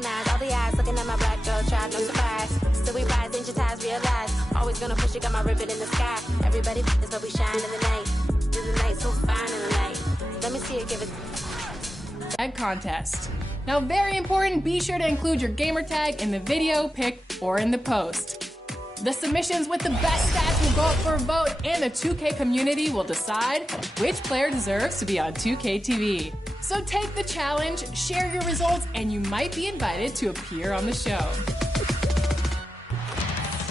recognize all the eyes looking at my black girl tribe, no surprise. Still we rise, ancient ties realize. Always gonna push it, got my ribbon in the sky. Everybody is but we shine in the night. Do the night so fine in the night. Let me see it, give it. Tag contest. Now, very important, be sure to include your gamer tag in the video, pic, or in the post. The submissions with the best stats will go up for a vote, and the 2K community will decide which player deserves to be on 2K TV. So take the challenge, share your results, and you might be invited to appear on the show.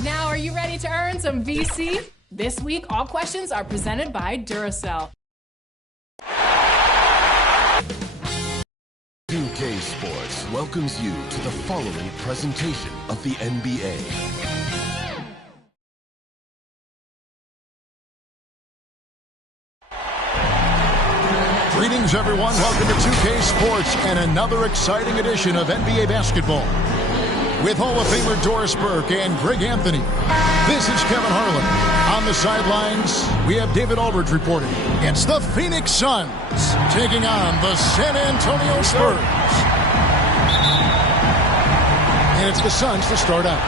Now, are you ready to earn some VC? This week, all questions are presented by Duracell. 2K Sports welcomes you to the following presentation of the NBA. Greetings, everyone. Welcome to 2K Sports and another exciting edition of NBA basketball. With Hall of Famer Doris Burke and Greg Anthony, this is Kevin Harlan. On the sidelines, we have David Aldridge reporting. It's the Phoenix Suns taking on the San Antonio Spurs. And it's the Suns to start out.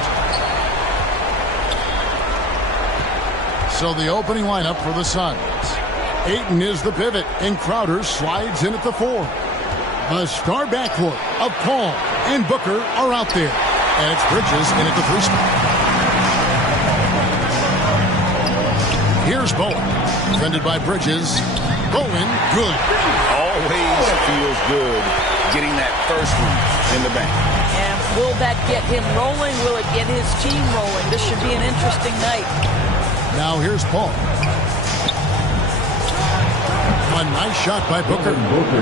So the opening lineup for the Suns. Ayton is the pivot, and Crowder slides in at the 4. The star backcourt of Paul and Booker are out there. And it's Bridges in at the 3 spot. Here's Bowen, defended by Bridges. Bowen, good. Always feels good getting that first one in the bank. And will that get him rolling? Will it get his team rolling? This should be an interesting night. Now here's Paul. A nice shot by Booker.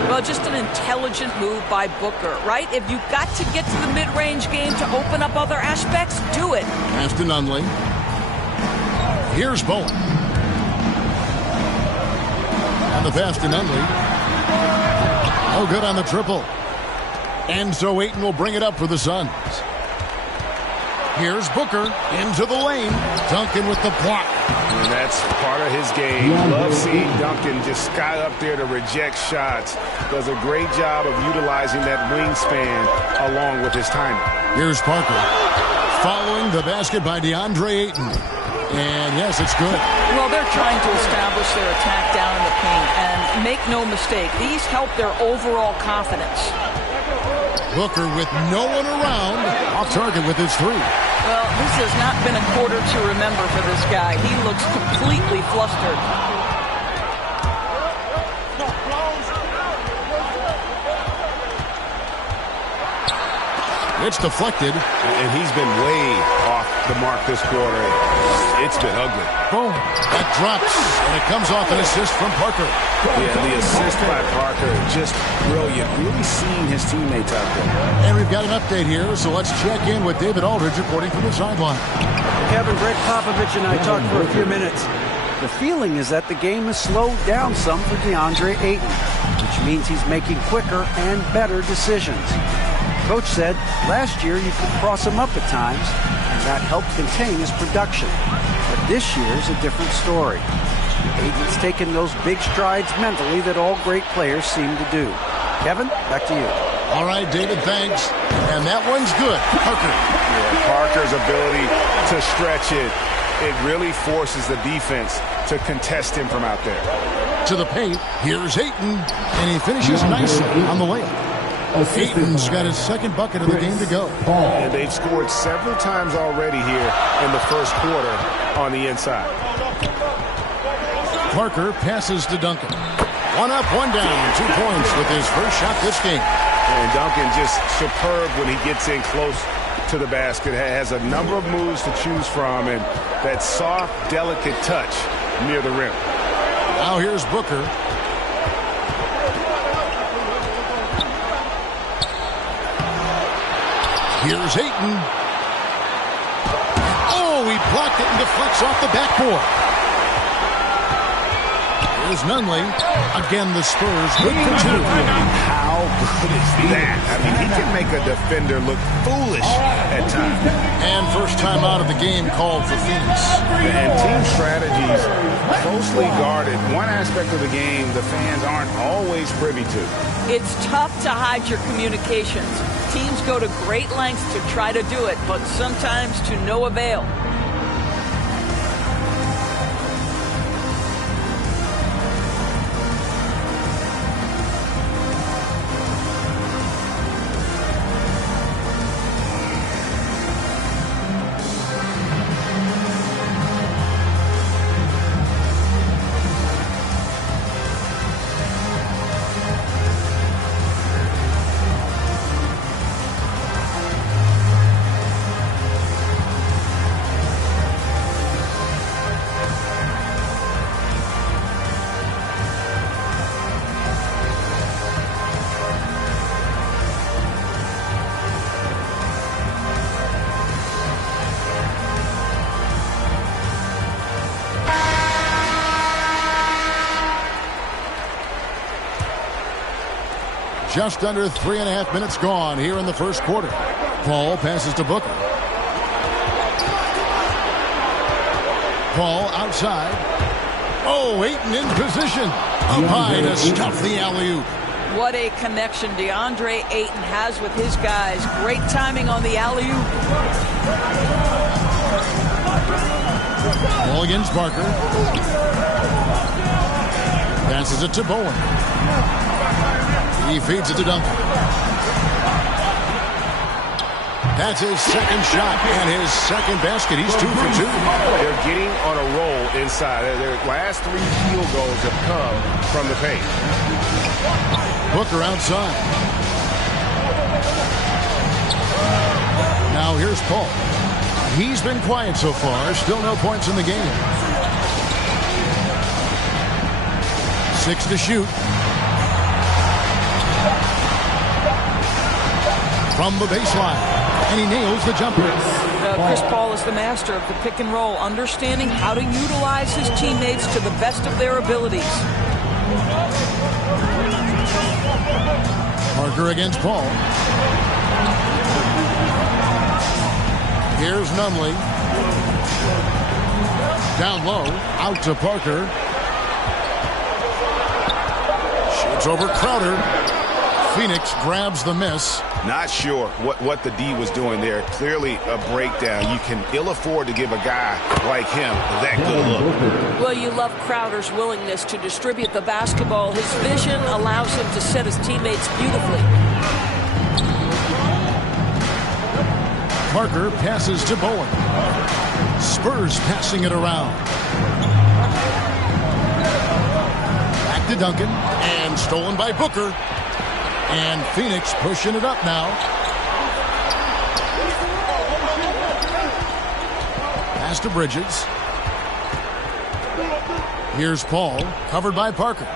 Well, just an intelligent move by Booker, right? If you've got to get to the mid-range game to open up other aspects, do it. Pass to Nunley. Here's Bowen. And the pass to Nunley. Oh, good on the triple. And so Ayton will bring it up for the Suns. Here's Booker into the lane. Duncan with the block. And that's part of his game. Love seeing Duncan just sky up there to reject shots. Does a great job of utilizing that wingspan along with his timing. Here's Parker. Following the basket by DeAndre Ayton. And yes, it's good. Well, they're trying to establish their attack down in the paint. And make no mistake, these help their overall confidence. Booker with no one around. Off target with his 3. Well, this has not been a quarter to remember for this guy. He looks completely flustered. It's deflected. And he's been way off the mark this quarter. It's been ugly. Boom. That drops. And it comes off an assist from Parker. Yeah, the assist by Parker, just brilliant. Really seeing his teammates out there. And we've got an update here, so let's check in with David Aldridge reporting from the sideline. Kevin, Greg Popovich and I talked for a few minutes. The feeling is that the game has slowed down some for DeAndre Ayton, which means he's making quicker and better decisions. Coach said last year you could cross him up at times, and that helped contain his production. But this year is a different story. Ayton's taken those big strides mentally that all great players seem to do. Kevin, back to you. All right, David, thanks. And that one's good. Parker. Yeah, Parker's ability to stretch it, it really forces the defense to contest him from out there. To the paint, here's Ayton, and he finishes nicely on the layup. Ayton's got his second bucket of the game to go. And they've scored several times already here in the first quarter on the inside. Parker passes to Duncan. 1 up, 1 down, 2 points with his first shot this game. And Duncan just superb when he gets in close to the basket. Has a number of moves to choose from, and that soft, delicate touch near the rim. Now here's Booker. Here's Ayton. Oh, he blocked it and deflects off the backboard. Here's Nunley. Again, the Spurs good for two. How good is that? I mean, he can make a defender look foolish at times. And first time out of the game called for Phoenix. And team strategies closely guarded. One aspect of the game the fans aren't always privy to. It's tough to hide your communications. Teams go to great lengths to try to do it, but sometimes to no avail. Just under 3.5 minutes gone here in the first quarter. Paul passes to Booker. Paul outside. Oh, Ayton in position. Up high to stuff the alley-oop. What a connection DeAndre Ayton has with his guys. Great timing on the alley-oop. Ball against Parker. Passes it to Bowen. He feeds it to Duncan. That's his second shot and his second basket. He's 2 for 2. They're getting on a roll inside. Their last 3 field goals have come from the paint. Booker outside. Now here's Paul. He's been quiet so far. Still no points in the game. 6 to shoot. From the baseline. And he nails the jumper. Chris Paul is the master of the pick and roll, understanding how to utilize his teammates to the best of their abilities. Parker against Paul. Here's Nunley. Down low. Out to Parker. Shoots over Crowder. Phoenix grabs the miss. Not sure what the D was doing there. Clearly a breakdown. You can ill afford to give a guy like him that good look. Well, you love Crowder's willingness to distribute the basketball. His vision allows him to set his teammates beautifully. Parker passes to Bowen. Spurs passing it around. Back to Duncan. And stolen by Booker. And Phoenix pushing it up now. Pass to Bridges. Here's Paul, covered by Parker.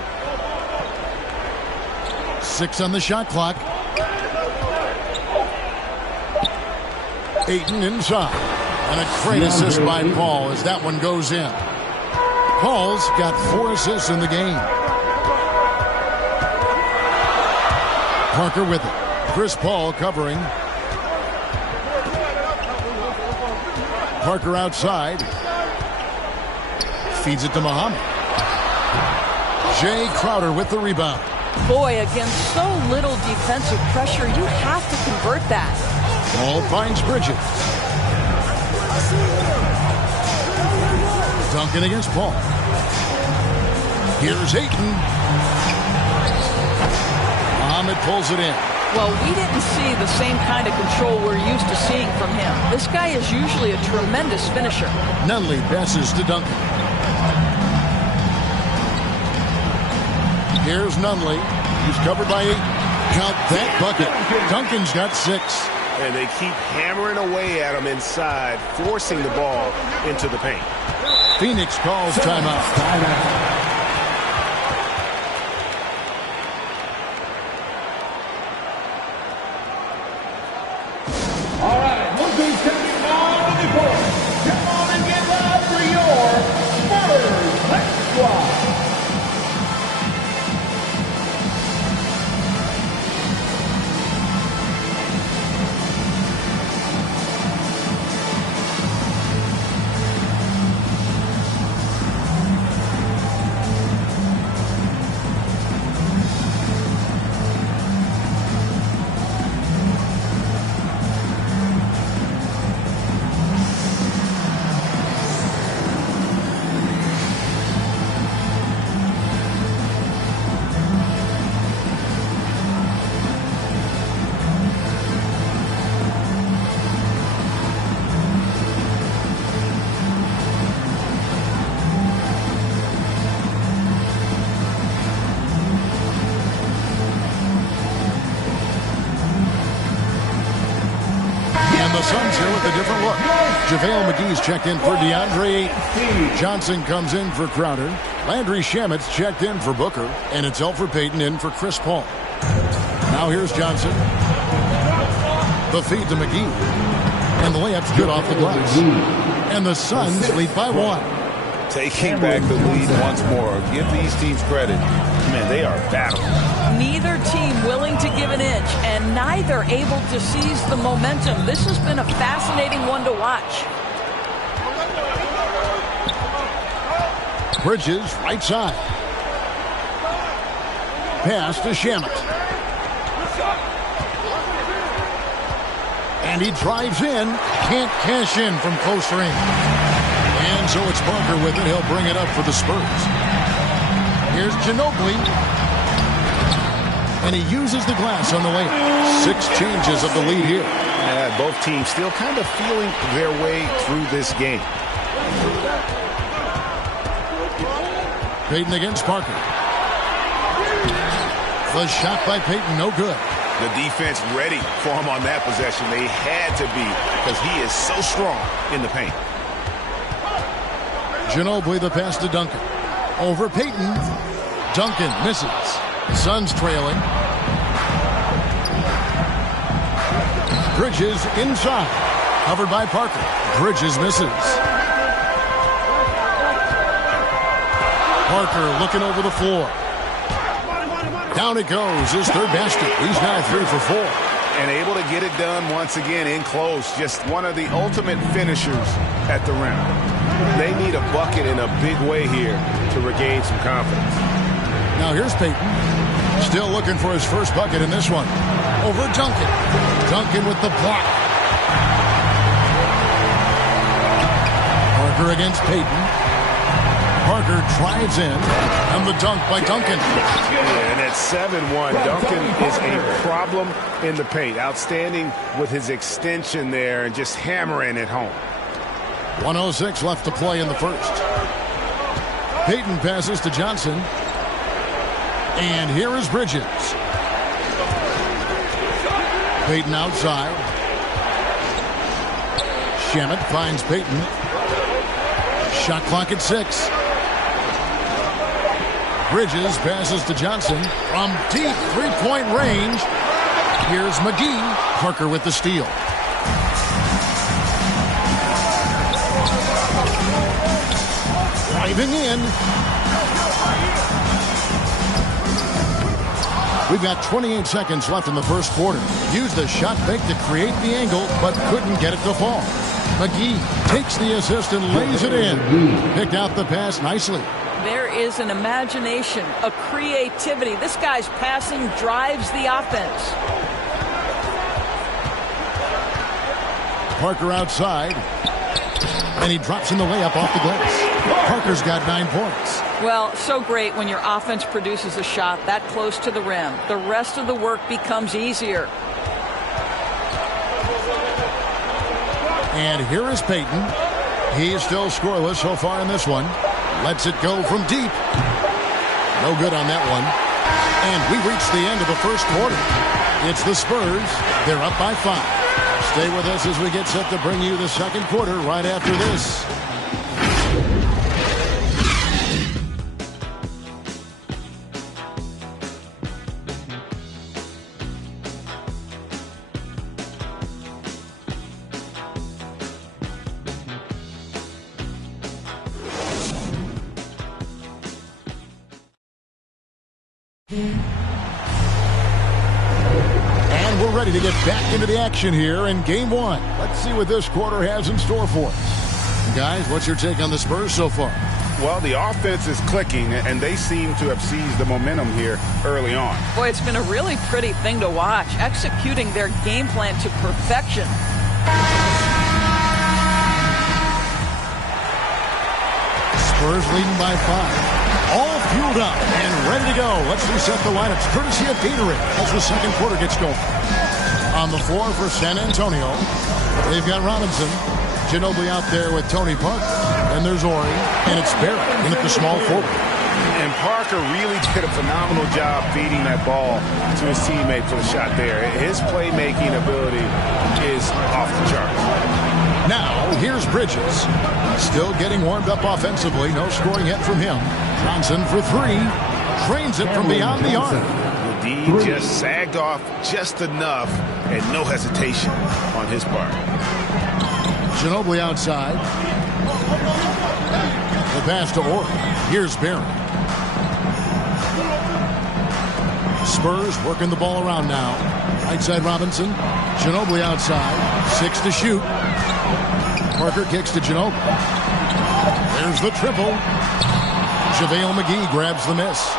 6 on the shot clock. Ayton inside. And a great assist by Paul as that one goes in. Paul's got 4 assists in the game. Parker with it. Chris Paul covering. Parker outside. Feeds it to Muhammad. Jay Crowder with the rebound. Boy, against so little defensive pressure, you have to convert that. Paul finds Bridges. Duncan against Paul. Here's Ayton. Muhammad pulls it in. Well, we didn't see the same kind of control we're used to seeing from him. This guy is usually a tremendous finisher. Nunley passes to Duncan. Here's Nunley. He's covered by 8. Count that bucket. Duncan's got 6. And they keep hammering away at him inside, forcing the ball into the paint. Phoenix calls timeout. All right, look who's coming on the court. Come on and get loud for your Spurs squad. And the Suns here with a different look. JaVale McGee's checked in for DeAndre Ayton. Johnson comes in for Crowder. Landry Shamet's checked in for Booker. And it's Elfrid Payton in for Chris Paul. Now here's Johnson. The feed to McGee. And the layup's good off the glass. And the Suns lead by 1. Taking back the lead once more. Give these teams credit. Man, they are battling. Neither team willing to give an inch, and neither able to seize the momentum. This has been a fascinating one to watch. Bridges, right side. Pass to Shamet. And he drives in. Can't cash in from close range. And so it's Parker with it. He'll bring it up for the Spurs. Here's Ginobili. And he uses the glass on the layup. 6 changes of the lead here. Yeah, both teams still kind of feeling their way through this game. Payton against Parker. The shot by Payton, no good. The defense ready for him on that possession. They had to be, because he is so strong in the paint. Ginobili, the pass to Duncan. Over Payton. Duncan misses. The Suns trailing. Bridges inside. Covered by Parker. Bridges misses. Parker looking over the floor. Down it goes. His third basket. He's now 3 for 4. And able to get it done once again in close. Just one of the ultimate finishers at the rim. They need a bucket in a big way here to regain some confidence. Now here's Payton. Still looking for his first bucket in this one. Over Duncan. Duncan with the block. Parker against Payton. Parker drives in. And the dunk by Duncan. Yeah, and at 7-1, Duncan is a problem in the paint. Outstanding with his extension there and just hammering it home. 1:06 left to play in the first. Payton passes to Johnson. And here is Bridges. Payton outside. Shamet finds Payton. Shot clock at 6. Bridges passes to Johnson from deep three-point range. Here's McGee. Parker with the steal. Driving in. We've got 28 seconds left in the first quarter. Used the shot fake to create the angle, but couldn't get it to fall. McGee takes the assist and lays it in. Picked out the pass nicely. There is an imagination, a creativity. This guy's passing drives the offense. Parker outside. And he drops in the layup off the glass. Parker's got 9 points. Well, so great when your offense produces a shot that close to the rim. The rest of the work becomes easier. And here is Payton. He is still scoreless so far in this one. Lets it go from deep. No good on that one. And we reach the end of the first quarter. It's the Spurs. They're up by 5. Stay with us as we get set to bring you the second quarter right after this. And we're ready to get back into the action here in Game 1. Let's see what this quarter has in store for us. Guys, what's your take on the Spurs so far? Well, the offense is clicking, and they seem to have seized the momentum here early on. Boy, it's been a really pretty thing to watch, executing their game plan to perfection. Spurs leading by 5. All fueled up and ready to go. Let's reset the lineups courtesy of Gatorade as the second quarter gets going. On the floor for San Antonio, they've got Robinson. Ginobili out there with Tony Parker. And there's Ori. And it's Barrett in at the small forward. And Parker really did a phenomenal job feeding that ball to his teammate for the shot there. His playmaking ability is off the chart. here's Bridges. Still getting warmed up offensively. No scoring yet from him. Johnson for three. Trains it from beyond the arc. D just sagged off just enough and no hesitation on his part. Ginobili outside. The pass to Orr. Here's Barron. Spurs working the ball around now. Right side Robinson. Ginobili outside. 6 to shoot. Parker kicks to Ginobili. There's the triple. JaVale McGee grabs the miss.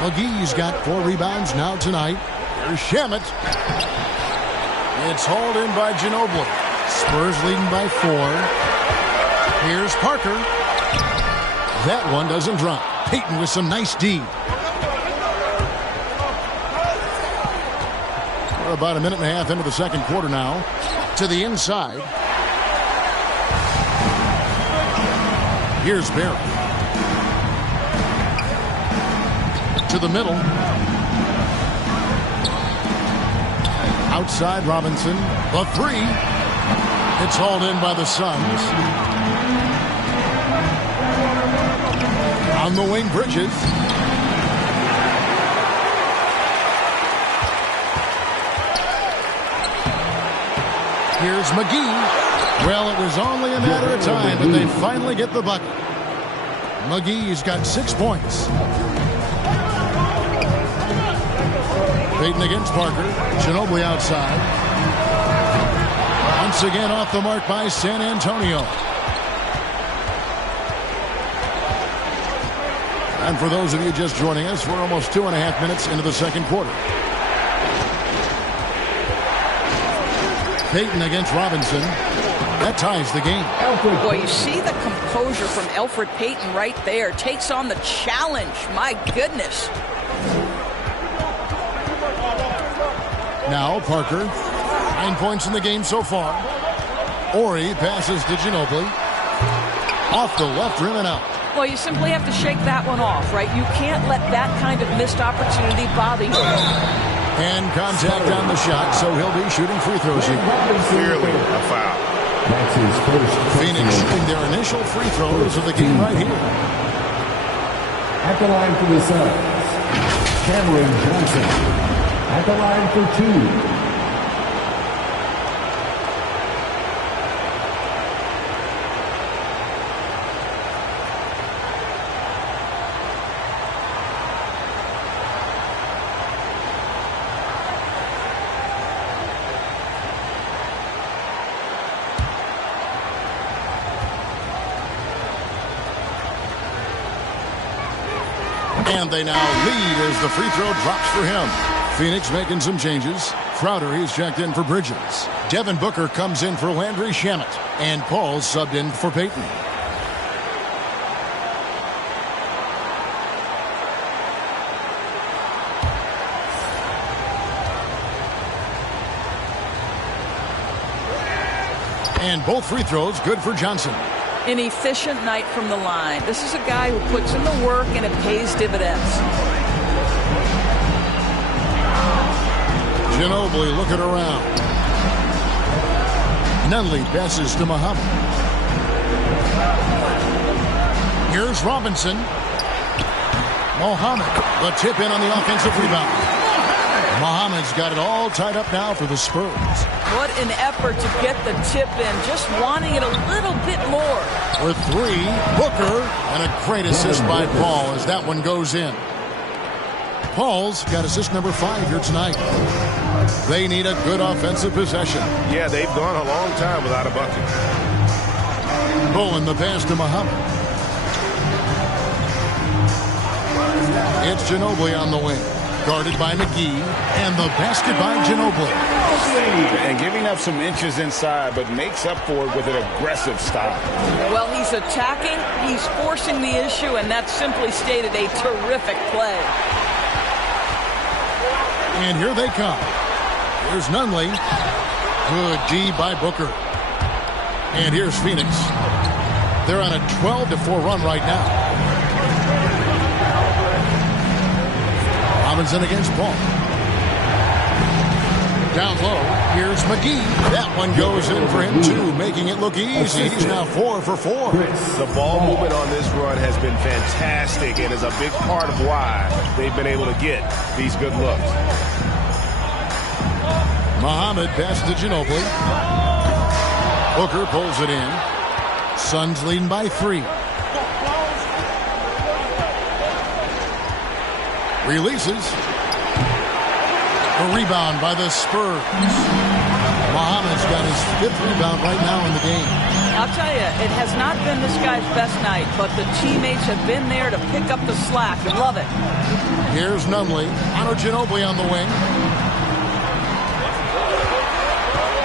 McGee's got 4 rebounds now tonight. There's Shamet. It's hauled in by Ginobili. Spurs leading by 4. Here's Parker. That one doesn't drop. Payton with some nice D. We're about a minute and a half into the second quarter now. To the inside. Here's Barron. To the middle. Outside Robinson. The three. It's hauled in by the Suns. On the wing, Bridges. Here's McGee. Well, it was only a matter of time, but they finally get the bucket. McGee's got 6 points. Payton against Parker. Ginobili outside. Once again off the mark by San Antonio. And for those of you just joining us, we're almost 2.5 minutes into the second quarter. Payton against Robinson. That ties the game. Boy, you see the composure from Elfrid Payton right there. Takes on the challenge. My goodness. Now Parker. 9 points in the game so far. Ori passes to Ginobili. Off the left rim and out. Well, you simply have to shake that one off, right? You can't let that kind of missed opportunity bother you. And contact on the shot, so he'll be shooting free throws here. Clearly a foul. That's his first. Phoenix shooting their initial free throws of the game right here. At the line for the Suns, Cameron Johnson. At the line for 2. And they now lead as the free throw drops for him. Phoenix making some changes. Crowder, he's checked in for Bridges. Devin Booker comes in for Landry Shamet. And Paul's subbed in for Payton. And both free throws good for Johnson. An efficient night from the line. This is a guy who puts in the work and it pays dividends. Ginobili looking around. Nunley passes to Muhammad. Here's Robinson. Muhammad, the tip in on the offensive rebound. Muhammad's got it all tied up now for the Spurs. What an effort to get the tip in, just wanting it a little bit more. For 3, Booker, and a great assist by Paul as that one goes in. Paul's got assist number 5 here tonight. They need a good offensive possession. Yeah, they've gone a long time without a bucket. Bowen the pass to Muhammad. It's Ginobili on the wing. Guarded by McGee, and the basket by Ginobili. And giving up some inches inside, but makes up for it with an aggressive style. Well, he's attacking, he's forcing the issue, and that's simply stated a terrific play. And here they come. Here's Nunley. Good D by Booker. And here's Phoenix. They're on a 12-4 run right now. Robinson against Paul. Down low, here's McGee. That one goes in for him, too, making it look easy. He's now 4 for 4. The ball movement on this run has been fantastic and is a big part of why they've been able to get these good looks. Muhammad pass to Ginobili. Booker pulls it in. Suns leading by 3. Releases. A rebound by the Spurs. Muhammad's got his 5th rebound right now in the game. I'll tell you, it has not been this guy's best night, but the teammates have been there to pick up the slack. I love it. Here's Nunley. Ono Ginobili on the wing.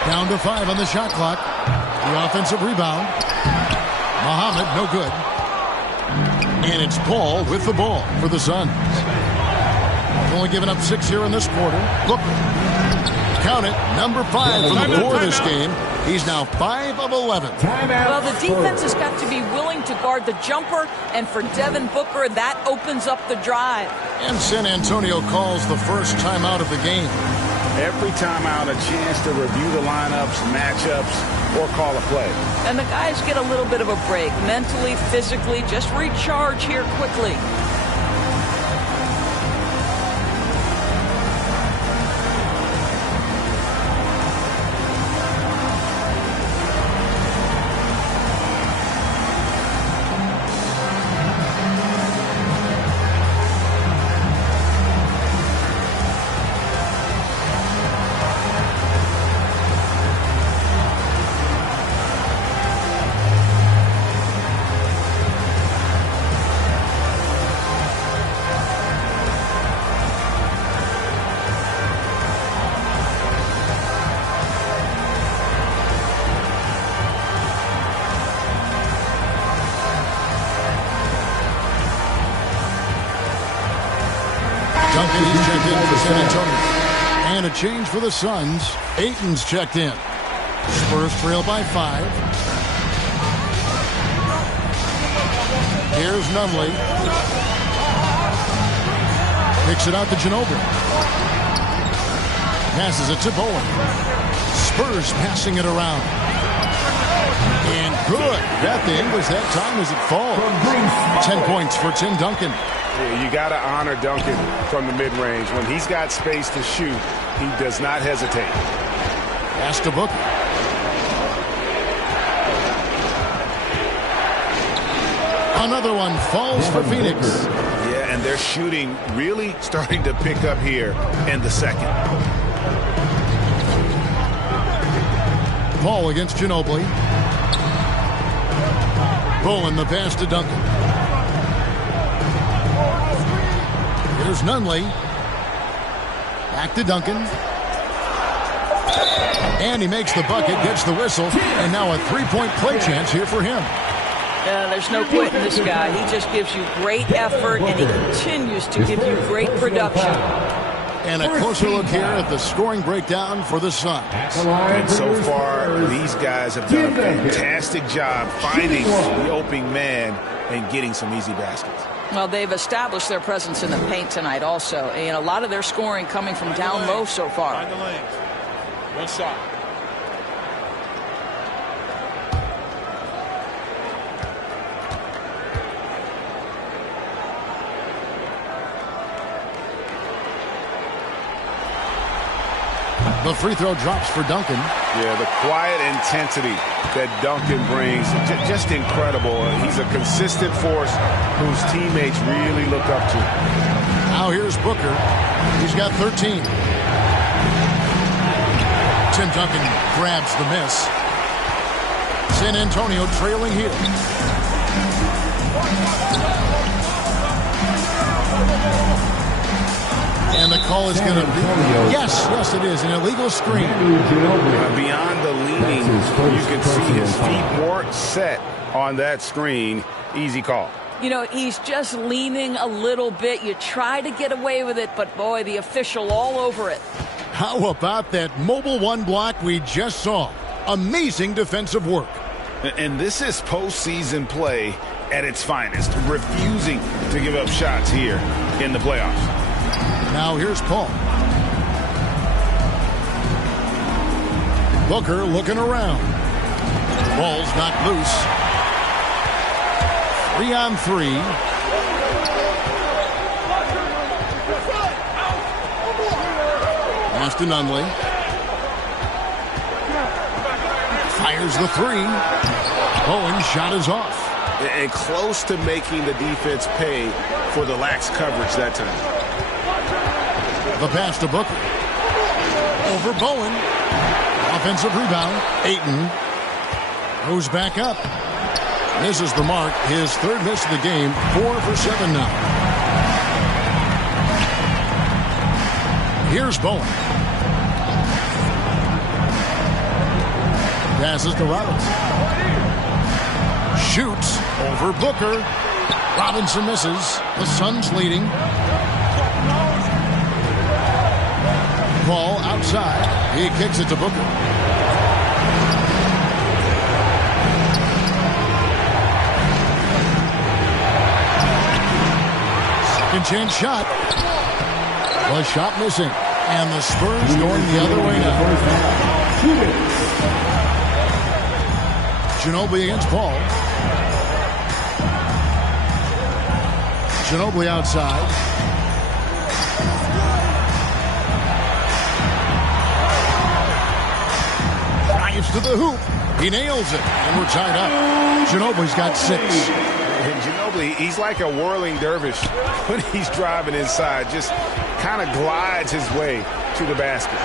Down to 5 on the shot clock. The offensive rebound. Muhammad, no good. And it's Paul with the ball for the Suns. Only given up 6 here in this quarter. Look, count it, number 5 for the floor this game. He's now 5 of 11. Well, the defense has got to be willing to guard the jumper, and for Devin Booker, that opens up the drive. And San Antonio calls the first timeout of the game. Every timeout, a chance to review the lineups, matchups, or call a play. And the guys get a little bit of a break, mentally, physically, just recharge here quickly. Duncan, he's checked in for San Antonio. And a change for the Suns. Ayton's checked in. Spurs trail by 5. Here's Nunley. Picks it out to Ginobili. Passes it to Bowen. Spurs passing it around. And good. Got the English that time as it falls. 10 points for Tim Duncan. Yeah, you got to honor Duncan from the mid-range. When he's got space to shoot, he does not hesitate. Pass to Booker. Another one falls for Phoenix. Yeah, and their shooting really starting to pick up here in the second. Paul against Ginobili. Bowen the pass to Duncan. Here's Nunley. Back to Duncan. And he makes the bucket, gets the whistle, and now a 3-point play chance here for him. There's no quitting this guy. He just gives you great effort, and he continues to give you great production. And a closer look here at the scoring breakdown for the Suns. And so far, these guys have done a fantastic job finding the opening man and getting some easy baskets. Well, they've established their presence in the paint tonight also. And a lot of their scoring coming from down low so far. Find the lanes. One shot. The free throw drops for Duncan. Yeah, the quiet intensity that Duncan brings, just incredible. He's a consistent force whose teammates really look up to. Now here's Booker. He's got 13. Tim Duncan grabs the miss. San Antonio trailing here. And the call is going to be, yes, it is, an illegal screen. Beyond the leaning, you can see his feet weren't set on that screen. Easy call. You know, he's just leaning a little bit. You try to get away with it, but boy, the official all over it. How about that mobile one block we just saw? Amazing defensive work. And this is postseason play at its finest, refusing to give up shots here in the playoffs. Now here's Paul. Booker looking around. Ball's knocked loose. 3-on-3. Austin Nunley. Fires the three. Bowen's shot is off. And close to making the defense pay for the lax coverage that time. The pass to Booker. Over Bowen. Offensive rebound. Ayton goes back up. Misses the mark. His third miss of the game. 4 for 7 now. Here's Bowen. Passes to Robinson. Shoots over Booker. Robinson misses. The Suns leading. Ball outside. He kicks it to Booker. Second chance shot. The shot missing. And the Spurs going the other way now. Ginobili against Paul. Ginobili outside. Drives to the hoop. He nails it. And we're tied up. Ginobili's got 6. And Ginobili, he's like a whirling dervish when he's driving inside. Just kind of glides his way to the basket.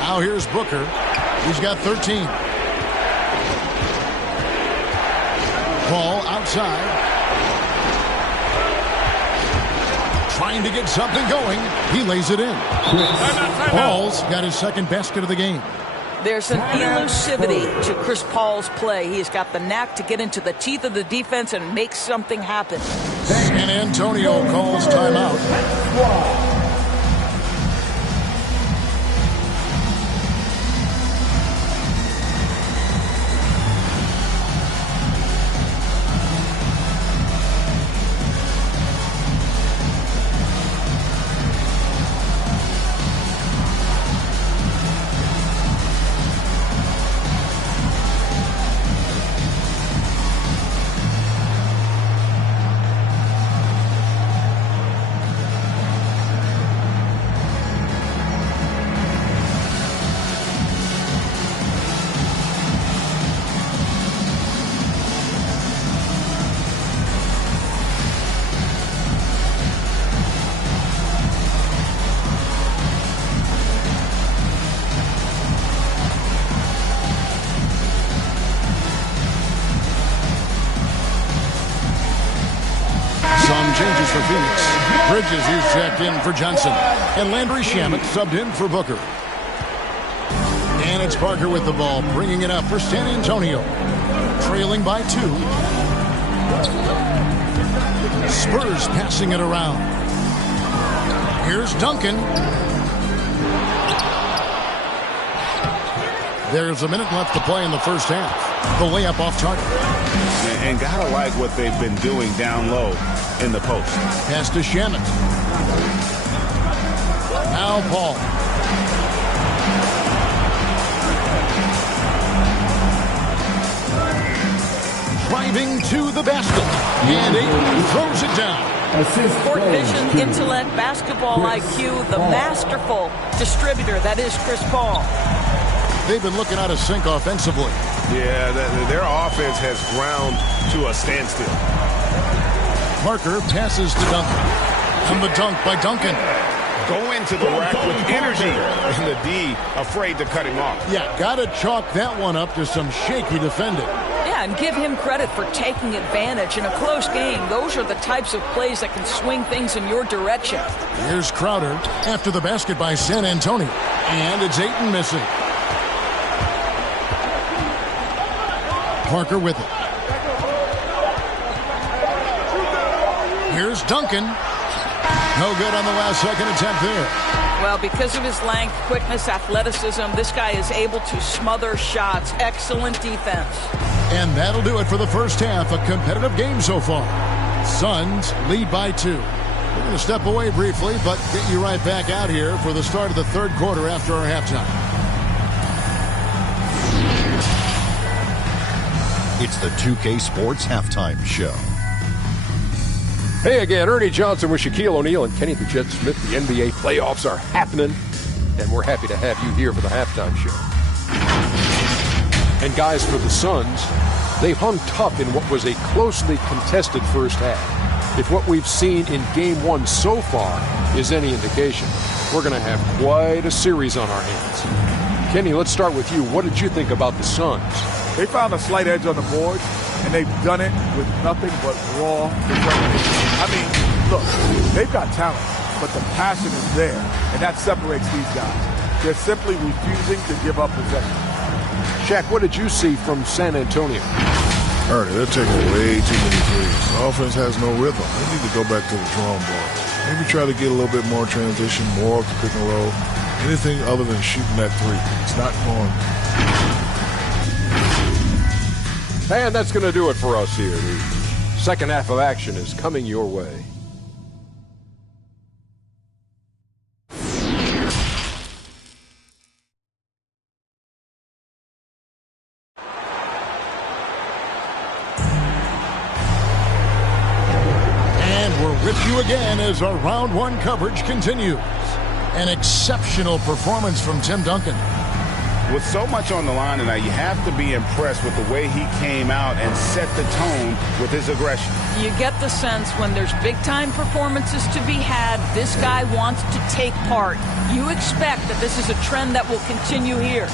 Now here's Booker. He's got 13. Ball outside. Trying to get something going. He lays it in. Paul's got his second basket of the game. There's an elusivity to Chris Paul's play. He's got the knack to get into the teeth of the defense and make something happen. San Antonio calls timeout. Changes for Phoenix. Bridges is checked in for Johnson. And Landry Shamet subbed in for Booker. And it's Parker with the ball, bringing it up for San Antonio. Trailing by 2. Spurs passing it around. Here's Duncan. There's a minute left to play in the first half. The layup off target. And gotta like what they've been doing down low in the post. Pass to Shamet. Now Paul. Driving to the basket. And Ayton throws it down. Court vision, intellect, basketball IQ, the masterful distributor that is Chris Paul. They've been looking out of sync offensively. Yeah, their offense has ground to a standstill. Parker passes to Duncan. And the dunk by Duncan. Go into the rack with energy. And the D afraid to cut him off. Yeah, got to chalk that one up to some shaky defending. Yeah, and give him credit for taking advantage in a close game. Those are the types of plays that can swing things in your direction. Here's Crowder after the basket by San Antonio. And it's Ayton missing. Parker with it. Here's Duncan. No good on the last second attempt there. Well, because of his length, quickness, athleticism, this guy is able to smother shots. Excellent defense. And that'll do it for the first half. A competitive game so far. Suns lead by 2. We're going to step away briefly, but get you right back out here for the start of the third quarter after our halftime. It's the 2K Sports Halftime Show. Hey again, Ernie Johnson with Shaquille O'Neal and Kenny the Jet Smith. The NBA playoffs are happening, and we're happy to have you here for the halftime show. And guys, for the Suns, they hung tough in what was a closely contested first half. If what we've seen in Game 1 so far is any indication, we're going to have quite a series on our hands. Kenny, let's start with you. What did you think about the Suns? They found a slight edge on the board, and they've done it with nothing but raw determination. I mean, look, they've got talent, but the passion is there, and that separates these guys. They're simply refusing to give up possession. Shaq, what did you see from San Antonio? Ernie, they're taking way too many threes. The offense has no rhythm. They need to go back to the drawing board. Maybe try to get a little bit more transition, more of the pick and roll. Anything other than shooting that three. It's not going. And that's going to do it for us here. The second half of action is coming your way. And we're with you again as our round one coverage continues. An exceptional performance from Tim Duncan. With so much on the line tonight, you have to be impressed with the way he came out and set the tone with his aggression. You get the sense when there's big-time performances to be had, this guy wants to take part. You expect that this is a trend that will continue here.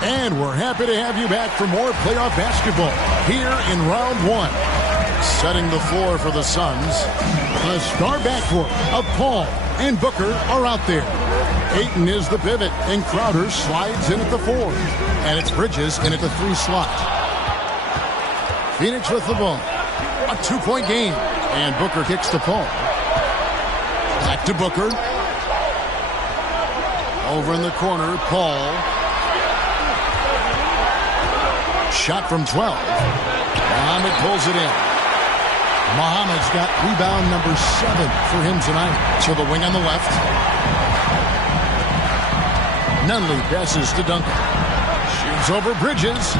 And we're happy to have you back for more playoff basketball here in round one. Setting the floor for the Suns, the star backcourt of Paul and Booker are out there. Ayton is the pivot, and Crowder slides in at the 4. And it's Bridges in at the 3 slot. Phoenix with the ball. A 2-point game. And Booker kicks to Paul. Back to Booker. Over in the corner, Paul. Shot from 12. Muhammad pulls it in. Muhammad's got rebound number 7 for him tonight. To the wing on the left. Nunley passes to Duncan. Shoots over Bridges.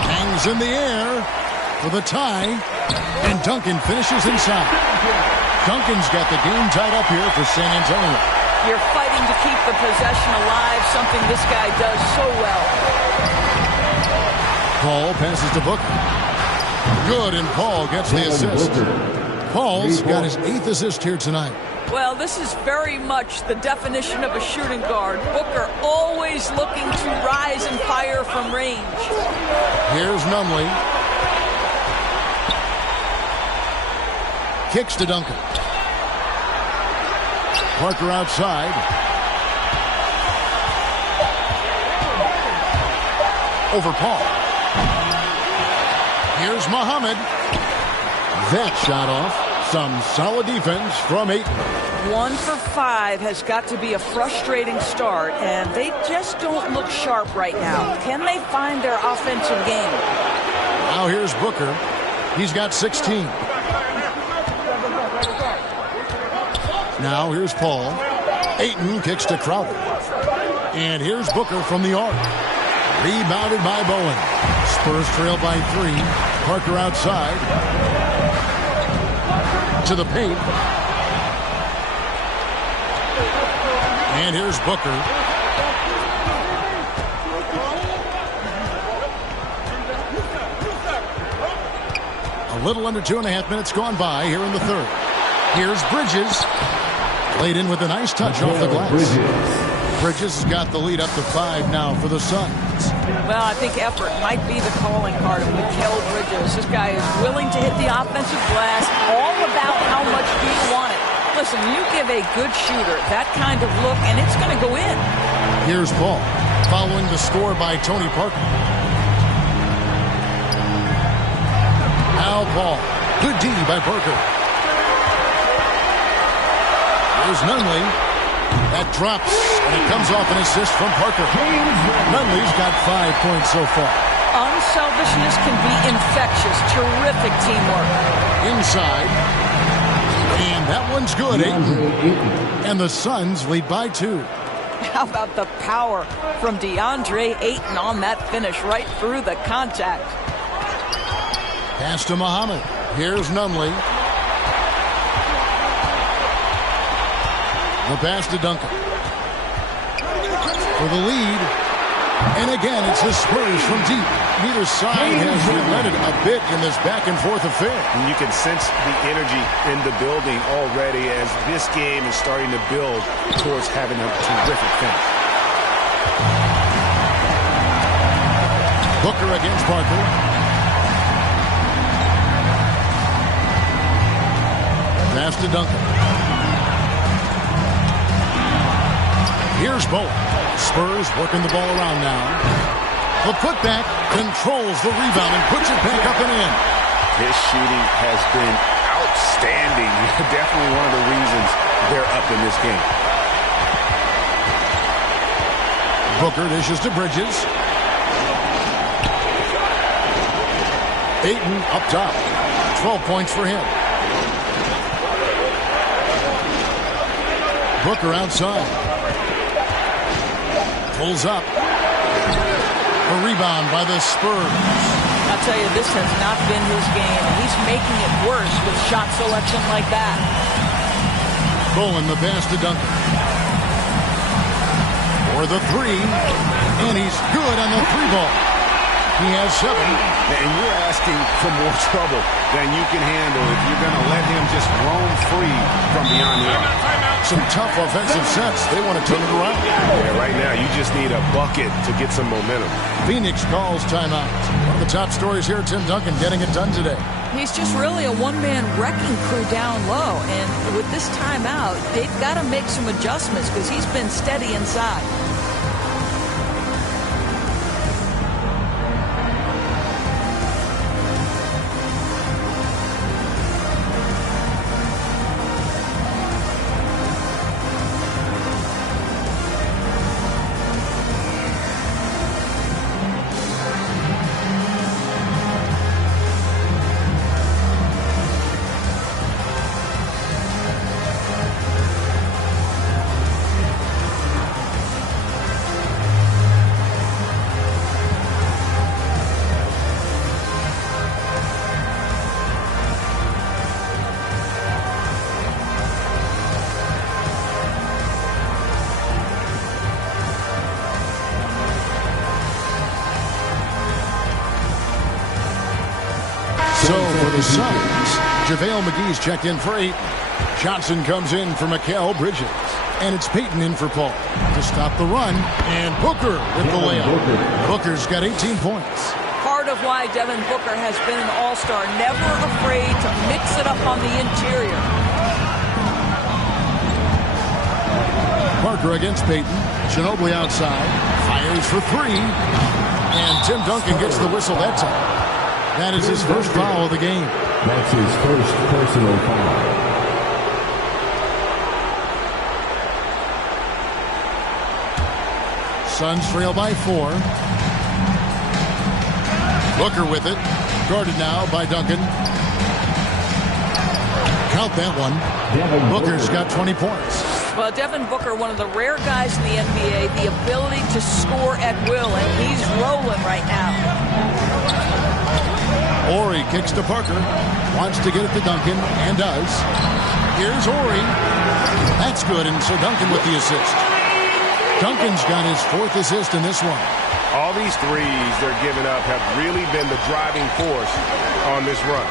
Hangs in the air for the tie. And Duncan finishes inside. Duncan's got the game tied up here for San Antonio. You're fighting to keep the possession alive, something this guy does so well. Paul passes to Booker. Good, and Paul gets the assist. Paul's got his 8th assist here tonight. Well, this is very much the definition of a shooting guard. Booker always looking to rise and fire from range. Here's Nunley. Kicks to Duncan. Parker outside. Over Paul. Here's Muhammad. That shot off. Some solid defense from Ayton. 1 for 5 has got to be a frustrating start, and they just don't look sharp right now. Can they find their offensive game? Now here's Booker. He's got 16. Now here's Paul. Ayton kicks to Crowder. And here's Booker from the arc. Rebounded by Bowen. Spurs trail by 3. Parker outside. To the paint. And here's Booker. A little under 2.5 minutes gone by here in the third. Here's Bridges. Laid in with a nice touch off the glass. Bridges has got the lead up to 5 now for the Suns. Well, I think effort might be the calling card of Mikal Bridges. This guy is willing to hit the offensive glass, all about how much do you want it. Listen, you give a good shooter that kind of look, and it's going to go in. Here's Paul, following the score by Tony Parker. Now Paul, good D by Parker. Here's Nunley. That drops, and it comes off an assist from Parker. Nunley's got 5 points so far. Unselfishness can be infectious. Terrific teamwork. Inside. And that one's good, Ayton. And the Suns lead by 2. How about the power from DeAndre Ayton on that finish right through the contact? Pass to Muhammad. Here's Nunley. The pass to Duncan. For the lead. And again, it's the Spurs from deep. Neither side has relented a bit in this back-and-forth affair. And you can sense the energy in the building already as this game is starting to build towards having a terrific finish. Booker against Parker. Pass to Duncan. Here's Bowen. Spurs working the ball around now. The putback controls the rebound and puts it back up and in. His shooting has been outstanding. Definitely one of the reasons they're up in this game. Booker dishes to Bridges. Ayton up top. 12 points for him. Booker outside. Pulls up. A rebound by the Spurs. I'll tell you, this has not been his game. He's making it worse with shot selection like that. Bowen the pass to Duncan. For the three. And he's good on the three ball. He has 7. And you're asking for more trouble than you can handle if you're going to let him just roam free from beyond the arc. Some tough offensive sets. They want to turn it around. Yeah, right now you just need a bucket to get some momentum. Phoenix calls timeout. One of the top stories here, Tim Duncan getting it done today. He's just really a one-man wrecking crew down low. And with this timeout, they've got to make some adjustments because he's been steady inside. So for the Suns, JaVale McGee's checked in for 8. Johnson comes in for Mikal Bridges. And it's Payton in for Paul to stop the run. And Booker with the layup. Booker's got 18 points. Part of why Devin Booker has been an all-star, never afraid to mix it up on the interior. Parker against Payton. Ginobili outside. Fires for 3. And Tim Duncan gets the whistle that time. That is his first foul of the game. That's his first personal foul. Suns trail by 4. Booker with it. Guarded now by Duncan. Count that one. Booker's got 20 points. Well, Devin Booker, one of the rare guys in the NBA, the ability to score at will, and he's rolling right now. Horry kicks to Parker. Wants to get it to Duncan, and does. Here's Horry. That's good, and so Duncan with the assist. Duncan's got his 4th assist in this one. All these threes they're giving up have really been the driving force on this run.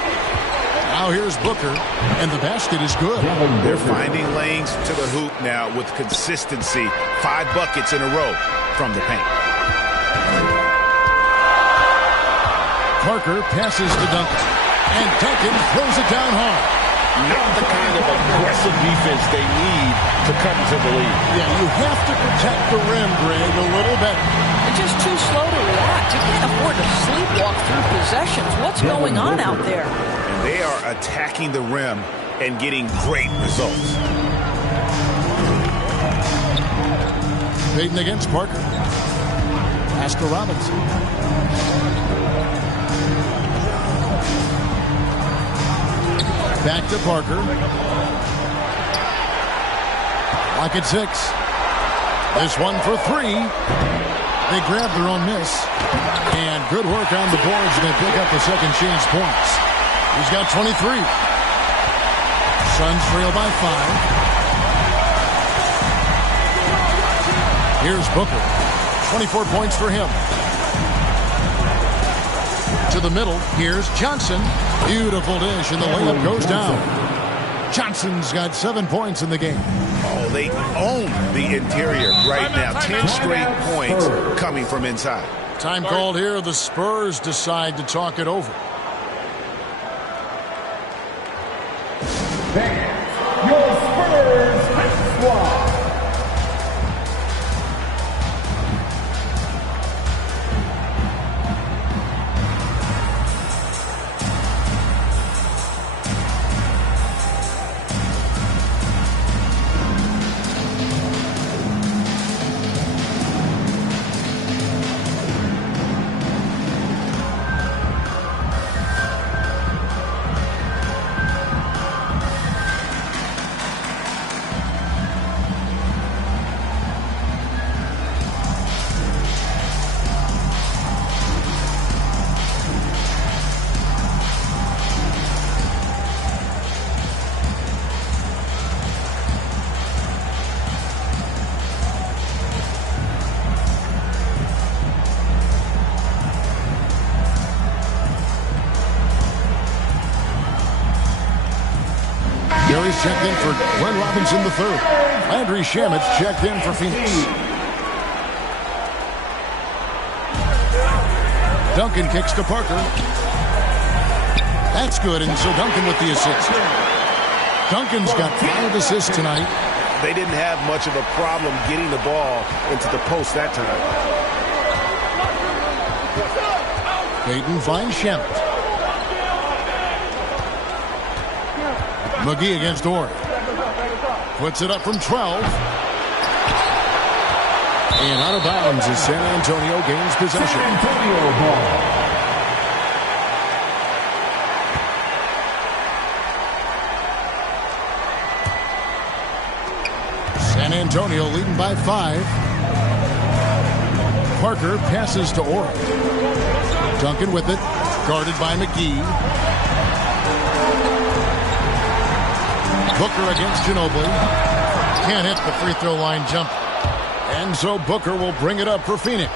Now here's Booker, and the basket is good. They're finding lanes to the hoop now with consistency. 5 buckets in a row from the paint. Parker passes to Duncan, and Duncan throws it down hard. Not the kind of aggressive defense they need to come to the lead. Yeah, you have to protect the rim, Greg, a little better. They're just too slow to react. You can't afford to sleepwalk through possessions. What's going on out there? And they are attacking the rim and getting great results. Payton against Parker. Pass to Robinson. Back to Parker. Lock at 6. This one for three. They grab their own miss. And good work on the boards, and they pick up the second chance points. He's got 23. Suns trail by 5. Here's Booker. 24 points for him. To the middle. Here's Johnson. Beautiful dish, and the layup goes down. Johnson's got 7 points in the game. Oh, they own the interior right now. 10 straight points coming from inside. Time called here. The Spurs decide to talk it over. Your Spurs squad. Gary's checked in for Glenn Robinson III. Landry Shamit's checked in for Phoenix. Duncan kicks to Parker. That's good, and so Duncan with the assist. Duncan's got 5 assists tonight. They didn't have much of a problem getting the ball into the post that time. Payton finds Shamet. McGee against Orr. Puts it up from 12. And out of bounds as San Antonio gains possession. San Antonio ball. San Antonio leading by 5. Parker passes to Orr. Duncan with it. Guarded by McGee. Booker against Ginobili. Can't hit the free throw line jump. And so Booker will bring it up for Phoenix.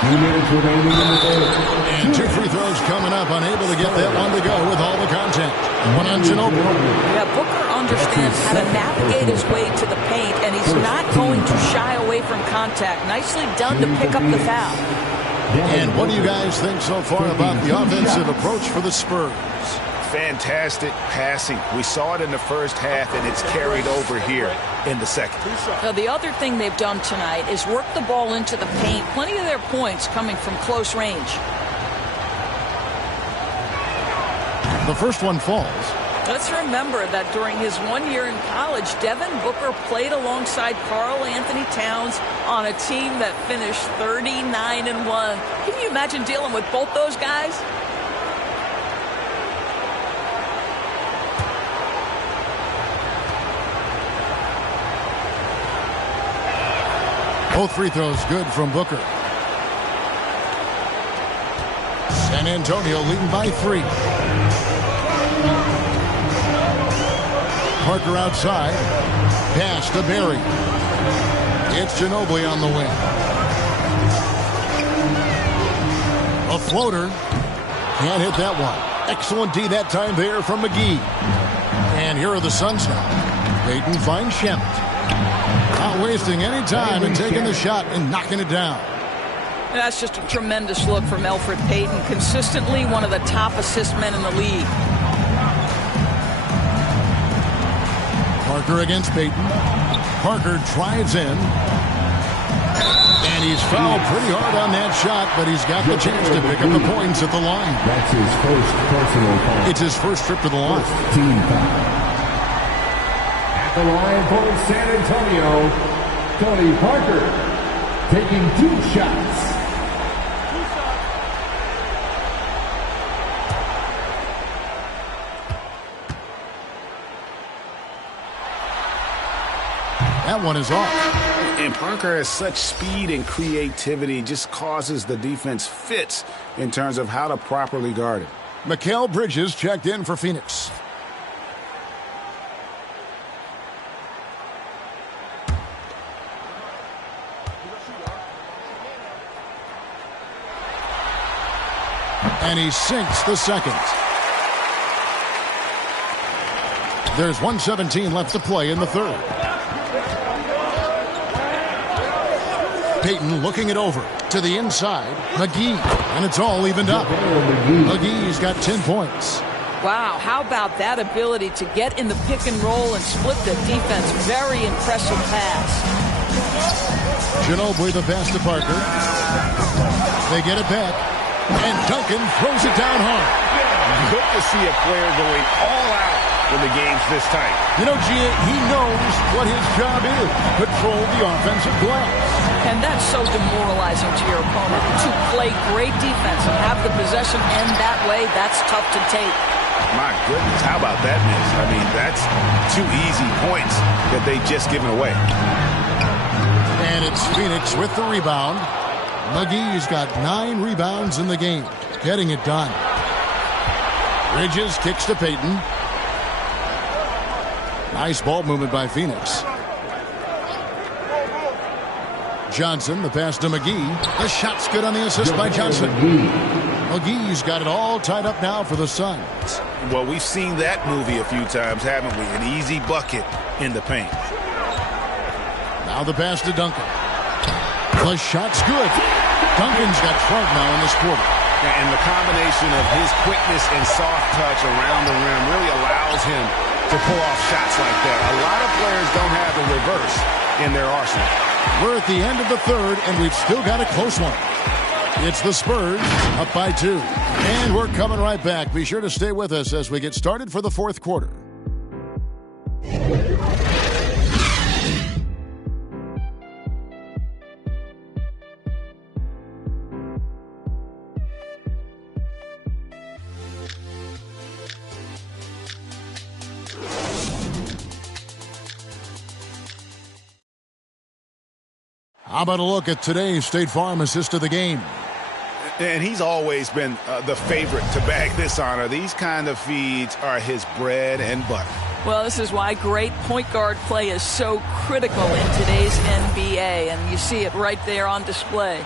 2 minutes remaining in the game. And 2 free throws coming up. Unable to get that one to go with all the contact. One on Ginobili. Yeah, Booker understands how to navigate his way to the paint, and he's not going to shy away from contact. Nicely done to pick up the foul. And what do you guys think so far about the offensive approach for the Spurs? Fantastic passing. We saw it in the first half, and it's carried over here in the second. Now, the other thing they've done tonight is work the ball into the paint. Plenty of their points coming from close range. The first one falls. Let's remember that during his 1 year in college, Devin Booker played alongside Karl Anthony Towns on a team that finished 39-1. Can you imagine dealing with both those guys? Both free throws good from Booker. San Antonio leading by 3. Parker outside. Pass to Barry. It's Ginobili on the wing. A floater. Can't hit that one. Excellent D that time there from McGee. And here are the Suns now. Payton finds Shamet. Not wasting any time and taking the shot and knocking it down. That's just a tremendous look from Elfrid Payton. Consistently one of the top assist men in the league. Parker against Payton. Parker drives in. And he's fouled pretty hard on that shot, but he's got the chance to pick up the points at the line. That's his first personal foul. It's his first trip to the line. First team foul. At the line for San Antonio, Tony Parker taking 2 shots. That one is off. And Parker has such speed and creativity, just causes the defense fits in terms of how to properly guard it. Mikal Bridges checked in for Phoenix. And he sinks the second. There's 1:17 left to play in the third. Payton looking it over to the inside. McGee, and it's all evened up. McGee's got 10 points. Wow, how about that ability to get in the pick and roll and split the defense? Very impressive pass. Ginobili the pass to Parker. They get it back. And Duncan throws it down hard. Good to see a player going all out when the game's this tight. You know, Gia, he knows what his job is. Control the offensive glass. And that's so demoralizing to your opponent. To play great defense and have the possession end that way, that's tough to take. My goodness, how about that miss? I mean, that's 2 easy points that they just given away. And it's Phoenix with the rebound. McGee's got 9 rebounds in the game. Getting it done. Bridges kicks to Payton. Nice ball movement by Phoenix. Johnson, the pass to McGee. The shot's good on the assist by Johnson. McGee's got it all tied up now for the Suns. Well, we've seen that movie a few times, haven't we? An easy bucket in the paint. Now the pass to Duncan. The shot's good. Duncan's got 12 now in this quarter. And the combination of his quickness and soft touch around the rim really allows him to pull off shots like that. A lot of players don't have the reverse in their arsenal. We're at the end of the third, and we've still got a close one. It's the Spurs up by 2. And we're coming right back. Be sure to stay with us as we get started for the fourth quarter. How about a look at today's State Farm assist of the game? And he's always been the favorite to bag this honor. These kind of feeds are his bread and butter. Well, this is why great point guard play is so critical in today's NBA, and you see it right there on display.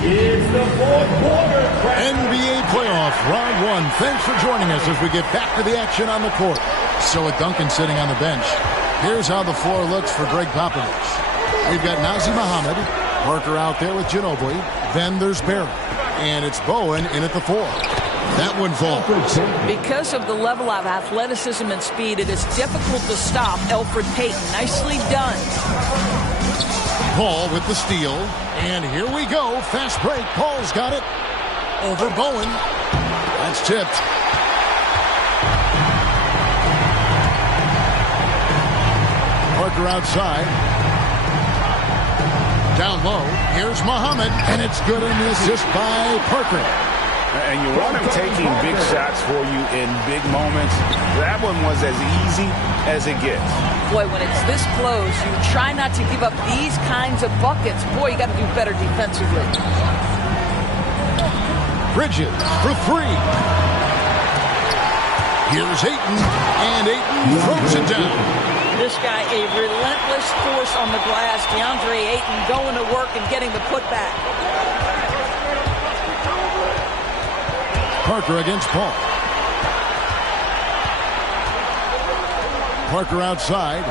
It's the fourth quarter. NBA playoff round 1. Thanks for joining us as we get back to the action on the court. So with Duncan sitting on the bench, here's how the floor looks for Greg Popovich. We've got Nazr Mohammed, Parker out there with Ginobili. Then there's Barrett, and it's Bowen in at the 4. That one falls. Because of the level of athleticism and speed, it is difficult to stop Elfrid Payton. Nicely done. Paul with the steal, and here we go. Fast break. Paul's got it over Bowen. That's tipped. Parker outside. Down low. Here's Mohammed, and it's good on the assist by Parker. And you want him taking big shots for you in big moments. That one was as easy as it gets. Boy, when it's this close, you try not to give up these kinds of buckets. Boy, you got to do better defensively. Bridges for 3. Here's Ayton, and Ayton throws it down. This guy, a relentless force on the glass. DeAndre Ayton going to work and getting the putback. Parker against Paul. Parker outside.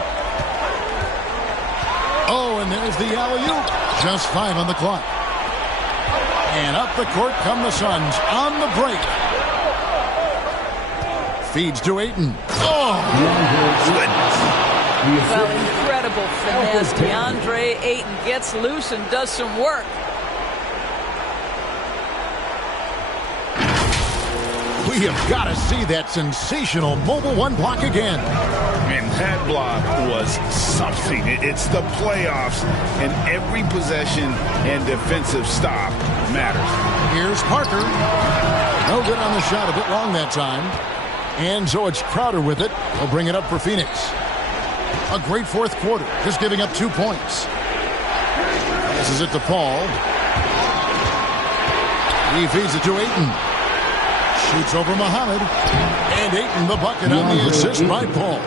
Oh, and there's the alley-oop. Just 5 on the clock. And up the court come the Suns on the break. Feeds to Ayton. Oh, goodness. Well, incredible finesse. DeAndre Ayton gets loose and does some work. We have got to see that sensational mobile 1 block again. And that block was something. It's the playoffs, and every possession and defensive stop matters. Here's Parker. No good on the shot, a bit long that time. And so it's Crowder with it. He'll bring it up for Phoenix. A great fourth quarter, just giving up 2 points. Passes it to Paul. He feeds it to Ayton. Shoots over Muhammad. And Ayton the bucket on the assist by Paul.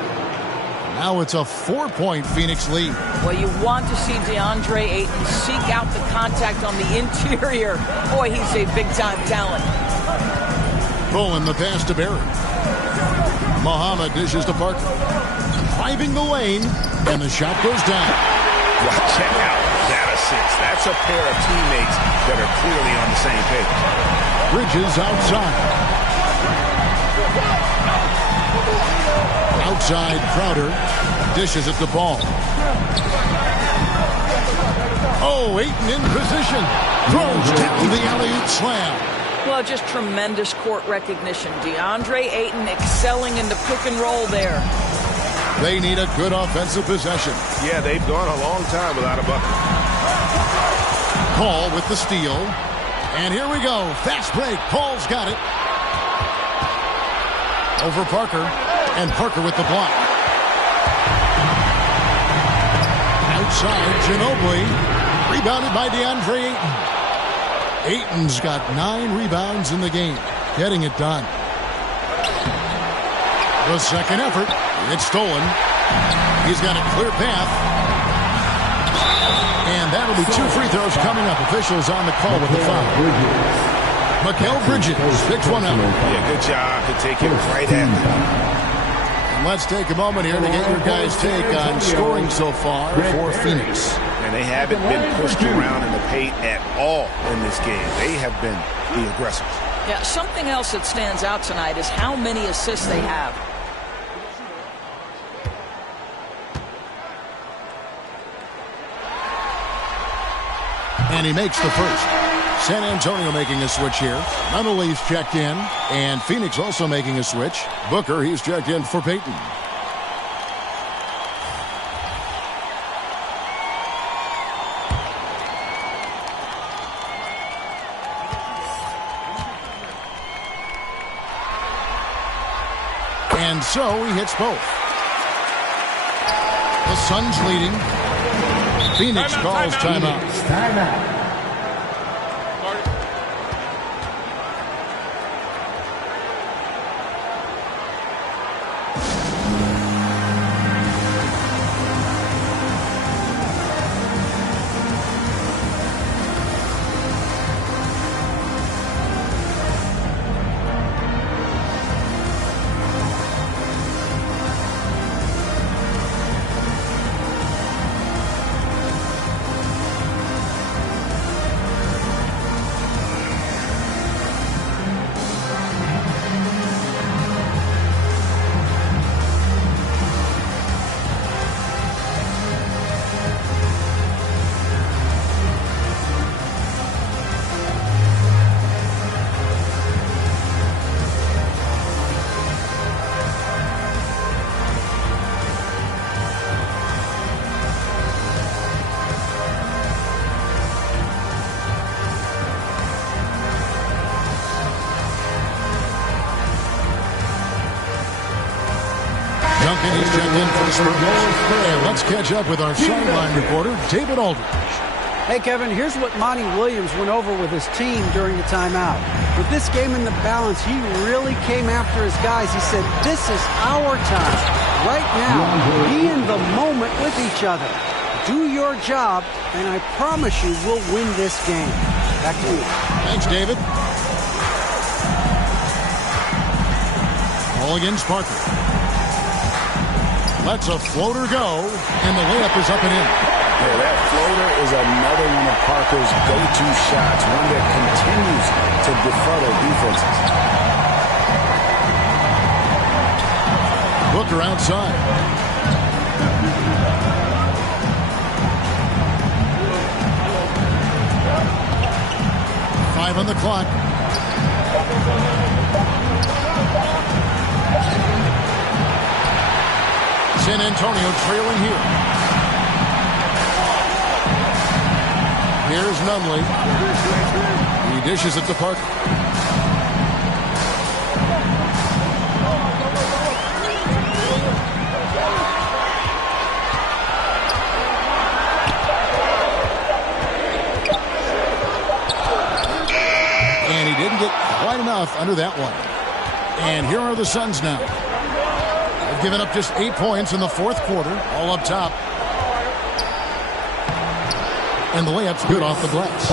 Now it's a 4-point Phoenix lead. Well, you want to see DeAndre Ayton seek out the contact on the interior. Boy, he's a big-time talent. Pulling the pass to Barry. Muhammad dishes to Parker. Driving the lane, and the shot goes down. Well, check out that assist. That's a pair of teammates that are clearly on the same page. Bridges outside. Outside, Crowder dishes it to Ball. Oh, Ayton in position. Throws down the alley-oop slam. Well, just tremendous court recognition. DeAndre Ayton excelling in the pick and roll there. They need a good offensive possession. Yeah, they've gone a long time without a bucket. Paul with the steal. And here we go. Fast break. Paul's got it. Over Parker. And Parker with the block. Outside, Ginobili. Rebounded by DeAndre Ayton. Ayton's got 9 rebounds in the game. Getting it done. The second effort. It's stolen. He's got a clear path. And that'll be 2 free throws coming up. Officials on the call with the foul. Mikal Bridges picks one up. Yeah, good job to take it right at them. Let's take a moment here to get your guys' take on scoring so far for Phoenix. And they haven't been pushed around in the paint at all in this game. They have been the aggressors. Yeah, something else that stands out tonight is how many assists they have. And he makes the first. San Antonio making a switch here. Nunnally's checked in. And Phoenix also making a switch. Booker, he's checked in for Payton. And so he hits both. The Suns leading. Phoenix calls timeout. Timeout. Duncan, he's checked in for the Spurs. And let's catch up with our sideline reporter, David Aldridge. Hey, Kevin, here's what Monty Williams went over with his team during the timeout. With this game in the balance, he really came after his guys. He said, this is our time. Right now, be in the moment with each other. Do your job, and I promise you we'll win this game. Back to you. Thanks, David. Ball against Parker. Lets a floater go, and the layup is up and in. Yeah, that floater is another one of Parker's go-to shots, one that continues to befuddle defenses. Booker outside. Five on the clock. San Antonio trailing here. Here's Nunley. He dishes it to Parker. under that one. And here are the Suns now. They've given up just 8 points in the fourth quarter, all up top. And the layup's good off the glass.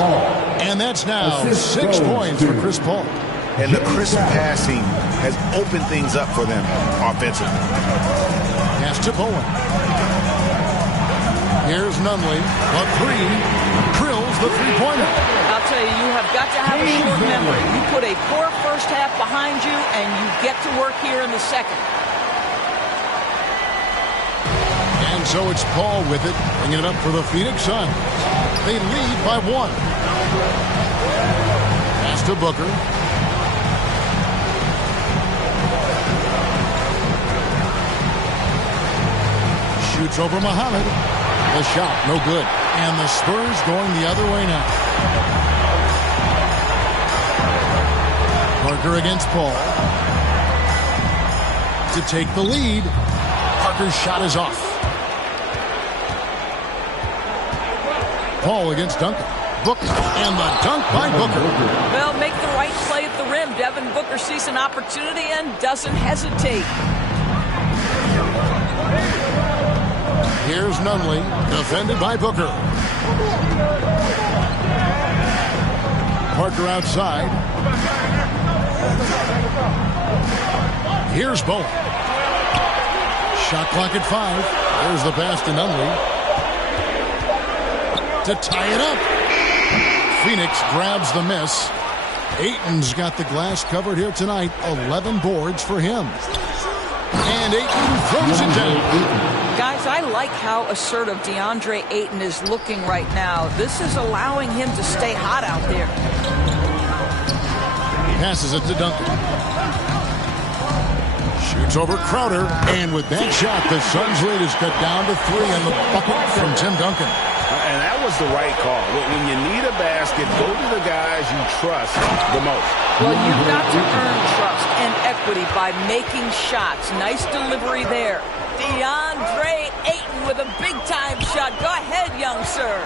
And that's now 6 points for Chris Paul. And the crisp passing has opened things up for them offensively. Pass to Bowen. Here's Nunley. A three. Drills the three-pointer. I'll tell you, you have got to have a short memory. You put a poor first half behind you, and you get to work here in the second. And so it's Paul with it, bringing it up for the Phoenix Suns. They lead by 1. Pass to Booker. Shoots over Muhammad. The shot, no good. And the Spurs going the other way now. Parker against Paul. To take the lead. Parker's shot is off. Paul against Duncan. Booker. And the dunk by Booker. Well, make the right play at the rim. Devin Booker sees an opportunity and doesn't hesitate. Here's Nunley, defended by Booker. Parker outside. Here's Bowen. Shot clock at 5. There's the pass to Nunley. To tie it up. Phoenix grabs the miss. Ayton's got the glass covered here tonight. 11 boards for him. And Ayton throws it down. Guys, I like how assertive DeAndre Ayton is looking right now. This is allowing him to stay hot out there. Passes it to Duncan. Shoots over Crowder. And with that shot, the Suns' lead is cut down to 3 on the bucket from Tim Duncan. And that was the right call. When you need a basket, go to the guys you trust the most. Well, you've got to earn trust and equity by making shots. Nice delivery there. DeAndre Ayton with a big-time shot. Go ahead, young sir.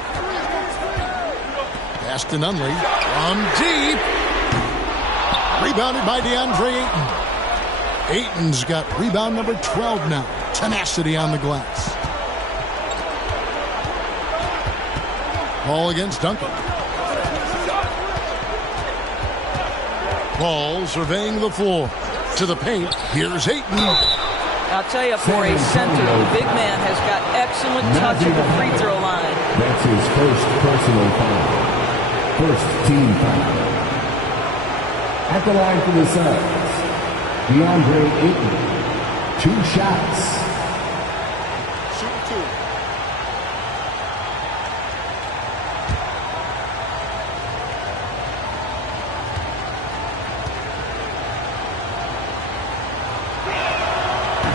Pass to Nunley from deep. Rebounded by DeAndre Ayton. Ayton's got rebound number 12 now. Tenacity on the glass. Paul against Duncan. Paul surveying the floor. To the paint. Here's Ayton. I'll tell you, for a center, the big man has got excellent touch at the free throw line. That's his first personal foul. First team foul. At the line for the Suns, DeAndre Ayton. 2 shots.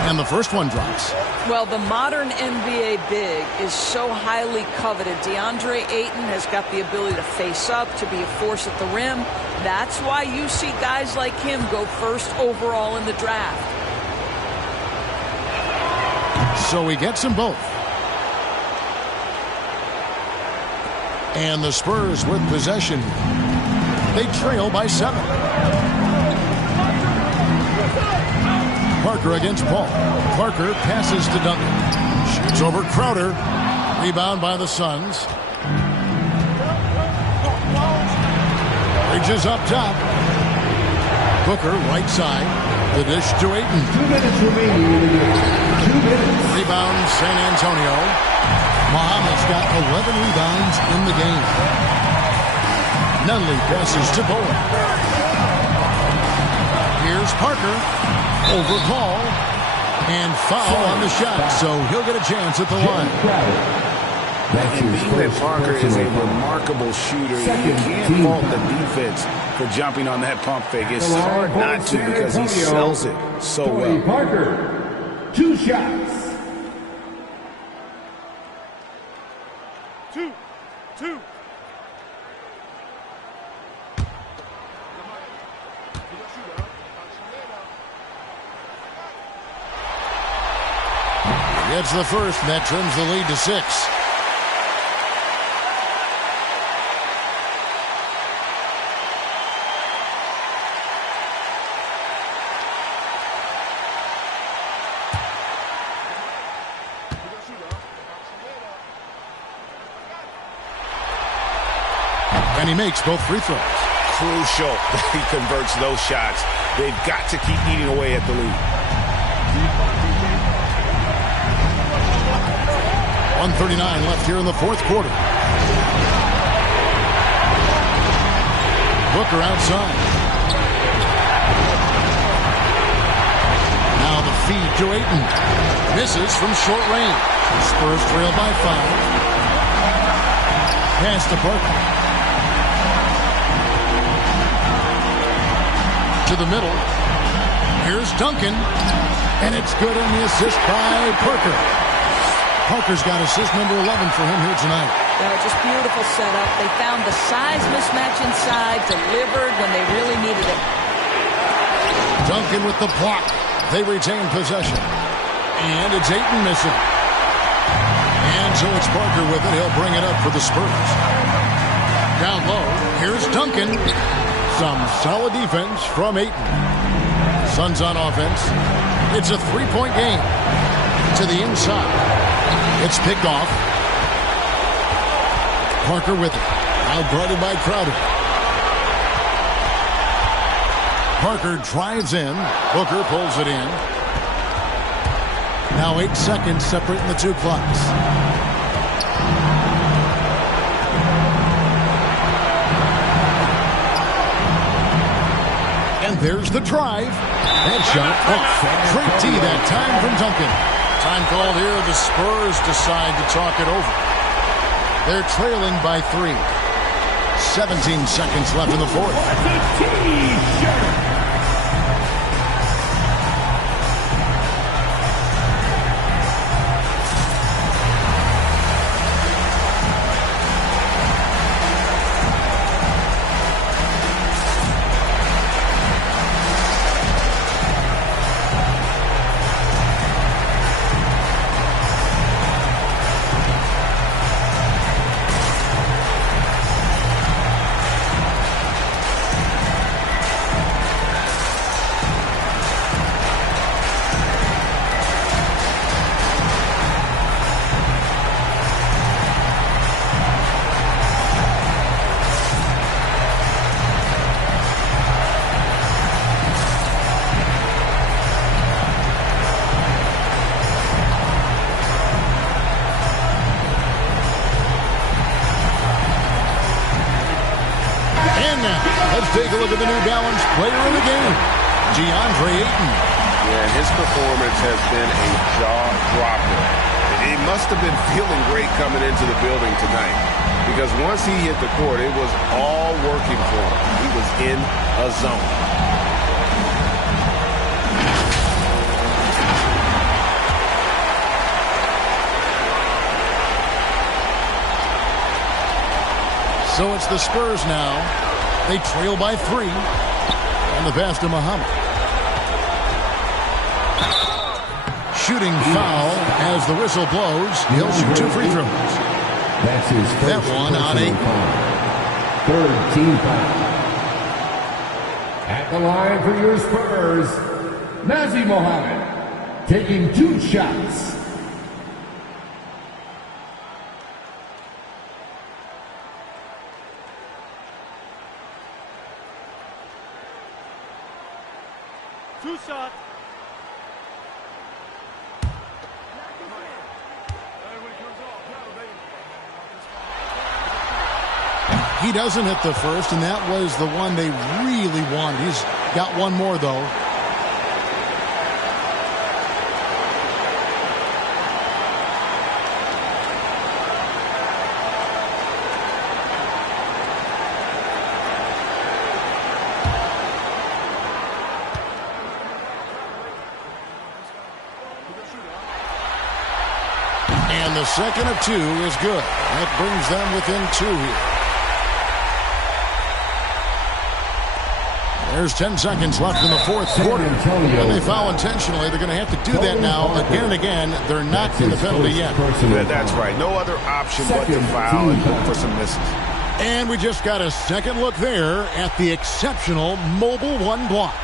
And the first one drops. Well, the modern NBA big is so highly coveted. DeAndre Ayton has got the ability to face up, to be a force at the rim. That's why you see guys like him go first overall in the draft. So he gets them both. And the Spurs with possession. They trail by 7. Parker against Paul. Parker passes to Duncan. Shoots over Crowder. Rebound by the Suns. Bridges up top. Booker right side. The dish to Ayton. 2 minutes remaining in the game. 2 minutes. Rebound San Antonio. Muhammad's got 11 rebounds in the game. Nunley passes to Bowen. Here's Parker. Over Paul. And foul on the shot. So he'll get a chance at the line. And being that Parker is a remarkable shooter, you can't fault the defense for jumping on that pump fake. It's hard not to because he sells it so well. Parker, 2 shots. 2. Gets the first, and that trims the lead to 6. And he makes both free throws. Crucial that he converts those shots. They've got to keep eating away at the lead. 1:39 left here in the fourth quarter. Booker outside. Now the feed to Ayton. Misses from short range. Spurs trail by 5. Pass to Parker. To the middle. Here's Duncan. And it's good on the assist by Parker. Parker's got assist number 11 for him here tonight. Just beautiful setup. They found the size mismatch inside, delivered when they really needed it. Duncan with the block. They retain possession. And it's Ayton missing. And so it's Parker with it. He'll bring it up for the Spurs. Down low, here's Duncan. Some solid defense from Ayton. Suns on offense. It's a three-point game. To the inside. It's picked off. Parker with it. Now guarded by Crowder. Parker drives in. Booker pulls it in. Now 8 seconds separating the two clocks. And there's the drive. That shot off. Great D that time from Duncan. Time called here. The Spurs decide to talk it over. They're trailing by 3. 17 seconds left in the fourth. Let's take a look at the New Balance player of the game, DeAndre Ayton. Yeah, his performance has been a jaw-dropper. He must have been feeling great coming into the building tonight because once he hit the court, it was all working for him. He was in a zone. So it's the Spurs now. They trail by 3. And the pass to Muhammad. Shooting foul as the whistle blows. He'll shoot 2 free throws. That's his first. That one on 8. Third team foul. At the line for your Spurs, Nazi Mohammed taking 2 shots. Shot. He doesn't hit the first, and that was the one they really wanted. He's got one more, though. And the second of 2 is good. That brings them within 2 here. There's 10 seconds left in the fourth quarter. When they foul intentionally, they're going to have to do that now again and again. They're not in the penalty yet. That's right. No other option but to foul and look for some misses. And we just got a second look there at the exceptional mobile 1 block.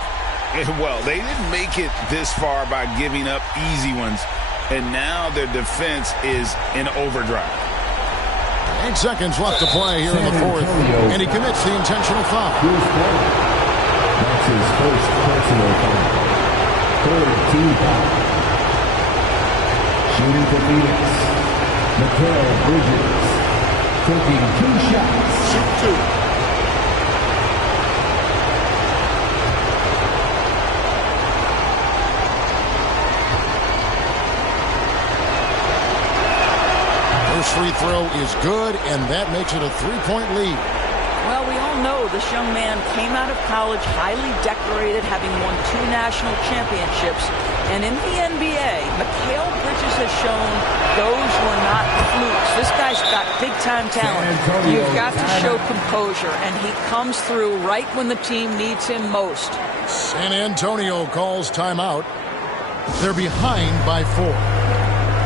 Well, they didn't make it this far by giving up easy ones. And now their defense is in overdrive. 8 seconds left to play here in the fourth. And he commits the intentional foul. That's his first personal foul. Third team foul. Shooting for Phoenix, Mikal Bridges. Taking 2 shots. Shoot 2. First free throw is good, and that makes it a 3-point lead. Well, we all know this young man came out of college highly decorated, having won 2 national championships. And in the NBA, Mikal Bridges has shown those were not flukes. This guy's got big-time talent. You've got to show composure, and he comes through right when the team needs him most. San Antonio calls timeout. They're behind by 4.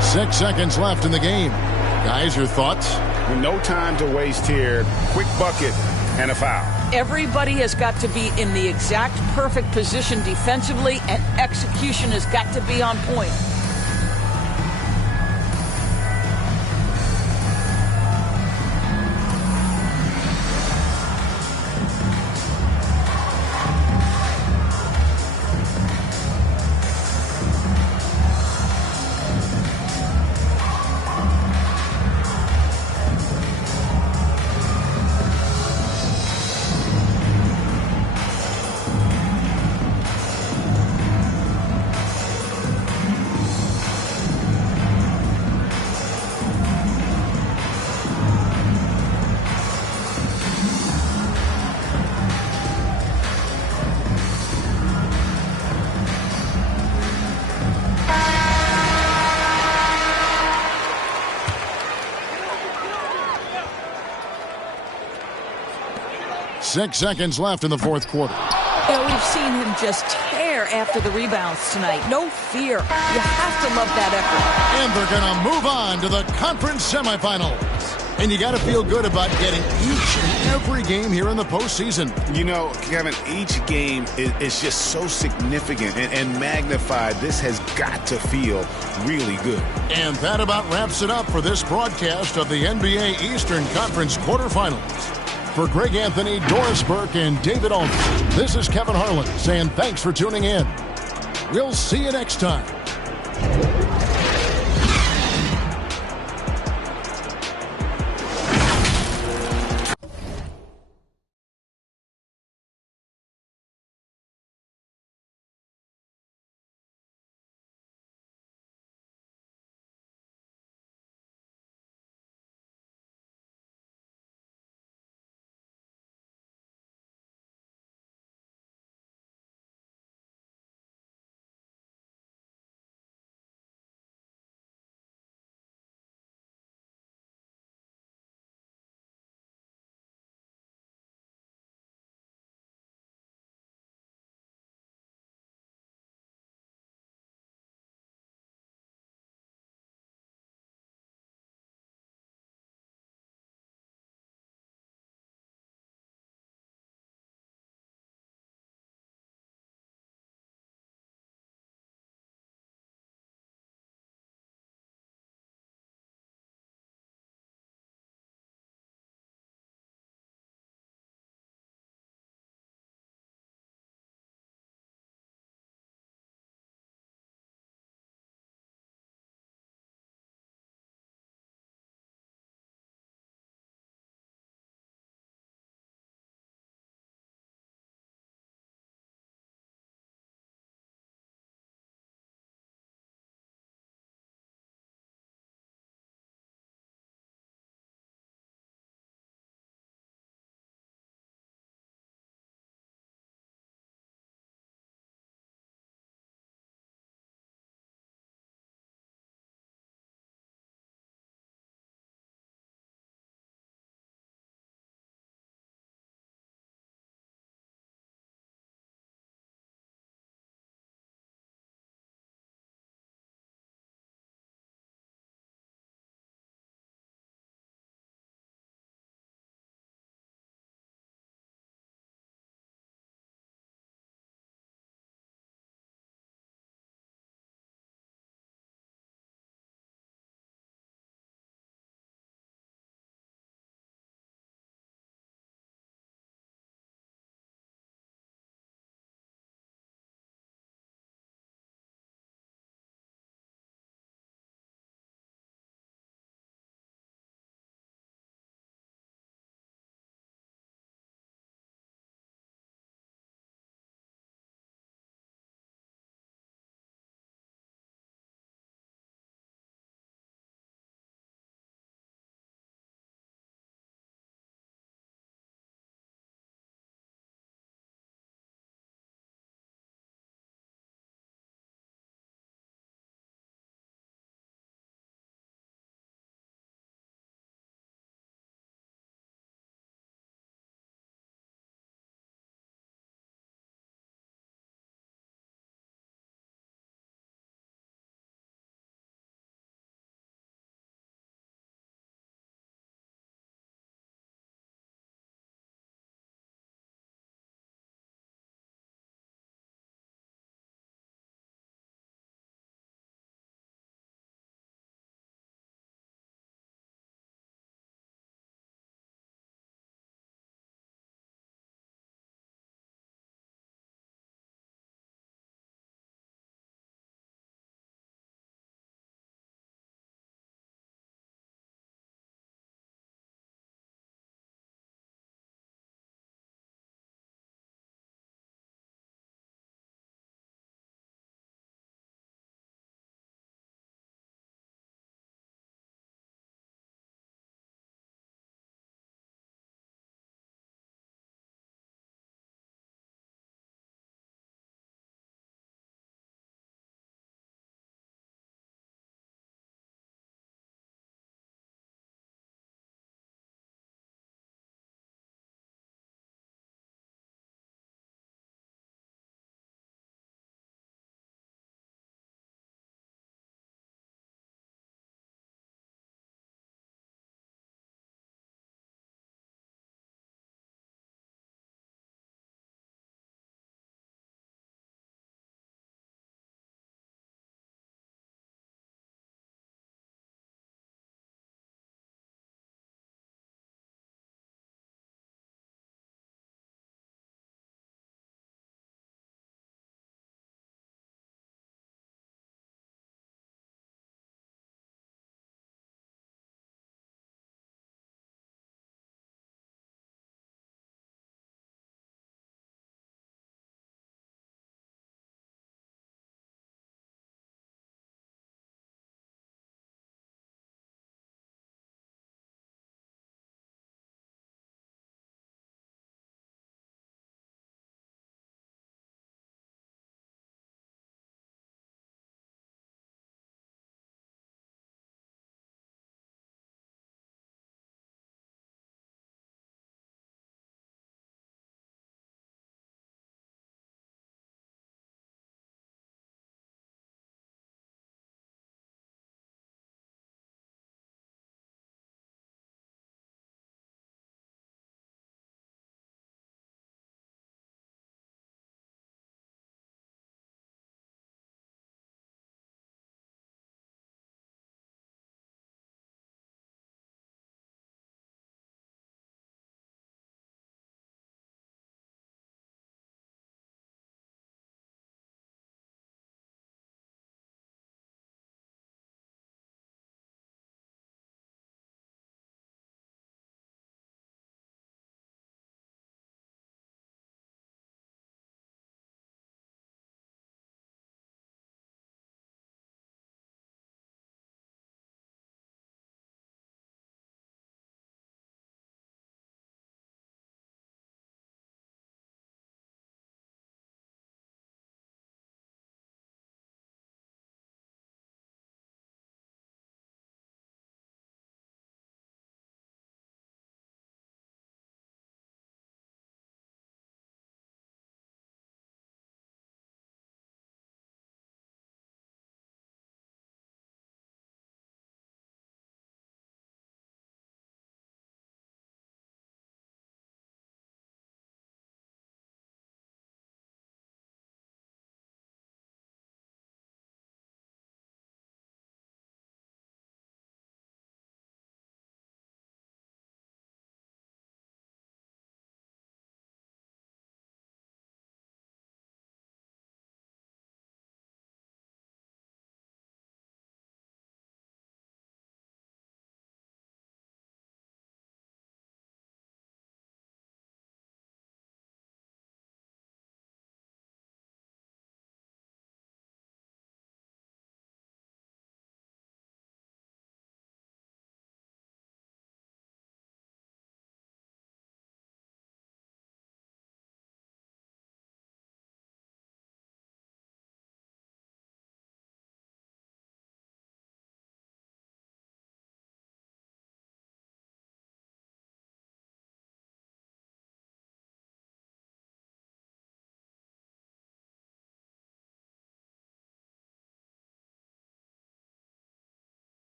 6 seconds left in the game. Guys, your thoughts? No time to waste here. Quick bucket and a foul. Everybody has got to be in the exact perfect position defensively, and execution has got to be on point. Six seconds left in the fourth quarter. We've seen him just tear after the rebounds tonight. No fear. You have to love that effort. And they're going to move on to the conference semifinals. And you got to feel good about getting each and every game here in the postseason. You know, Kevin, each game is just so significant and magnified. This has got to feel really good. And that about wraps it up for this broadcast of the NBA Eastern Conference quarterfinals. For Greg Anthony, Doris Burke, and David Aldridge, this is Kevin Harlan saying thanks for tuning in. We'll see you next time.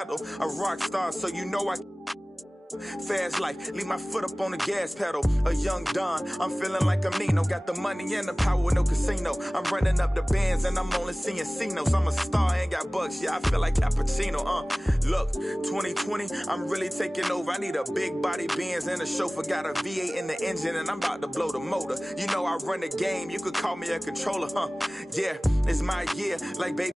A rock star, so you know I fast life, leave my foot up on the gas pedal. A young Don, I'm feeling like I'm Nino. Got the money and the power, no casino. I'm running up the bands and I'm only seeing C-notes. I'm a star, ain't got bucks, yeah, I feel like Cappuccino. Look, 2020, I'm really taking over. I need a big body Benz and a chauffeur. Got a V8 in the engine and I'm about to blow the motor. You know I run the game, you could call me a controller, Yeah, it's my year, like baby.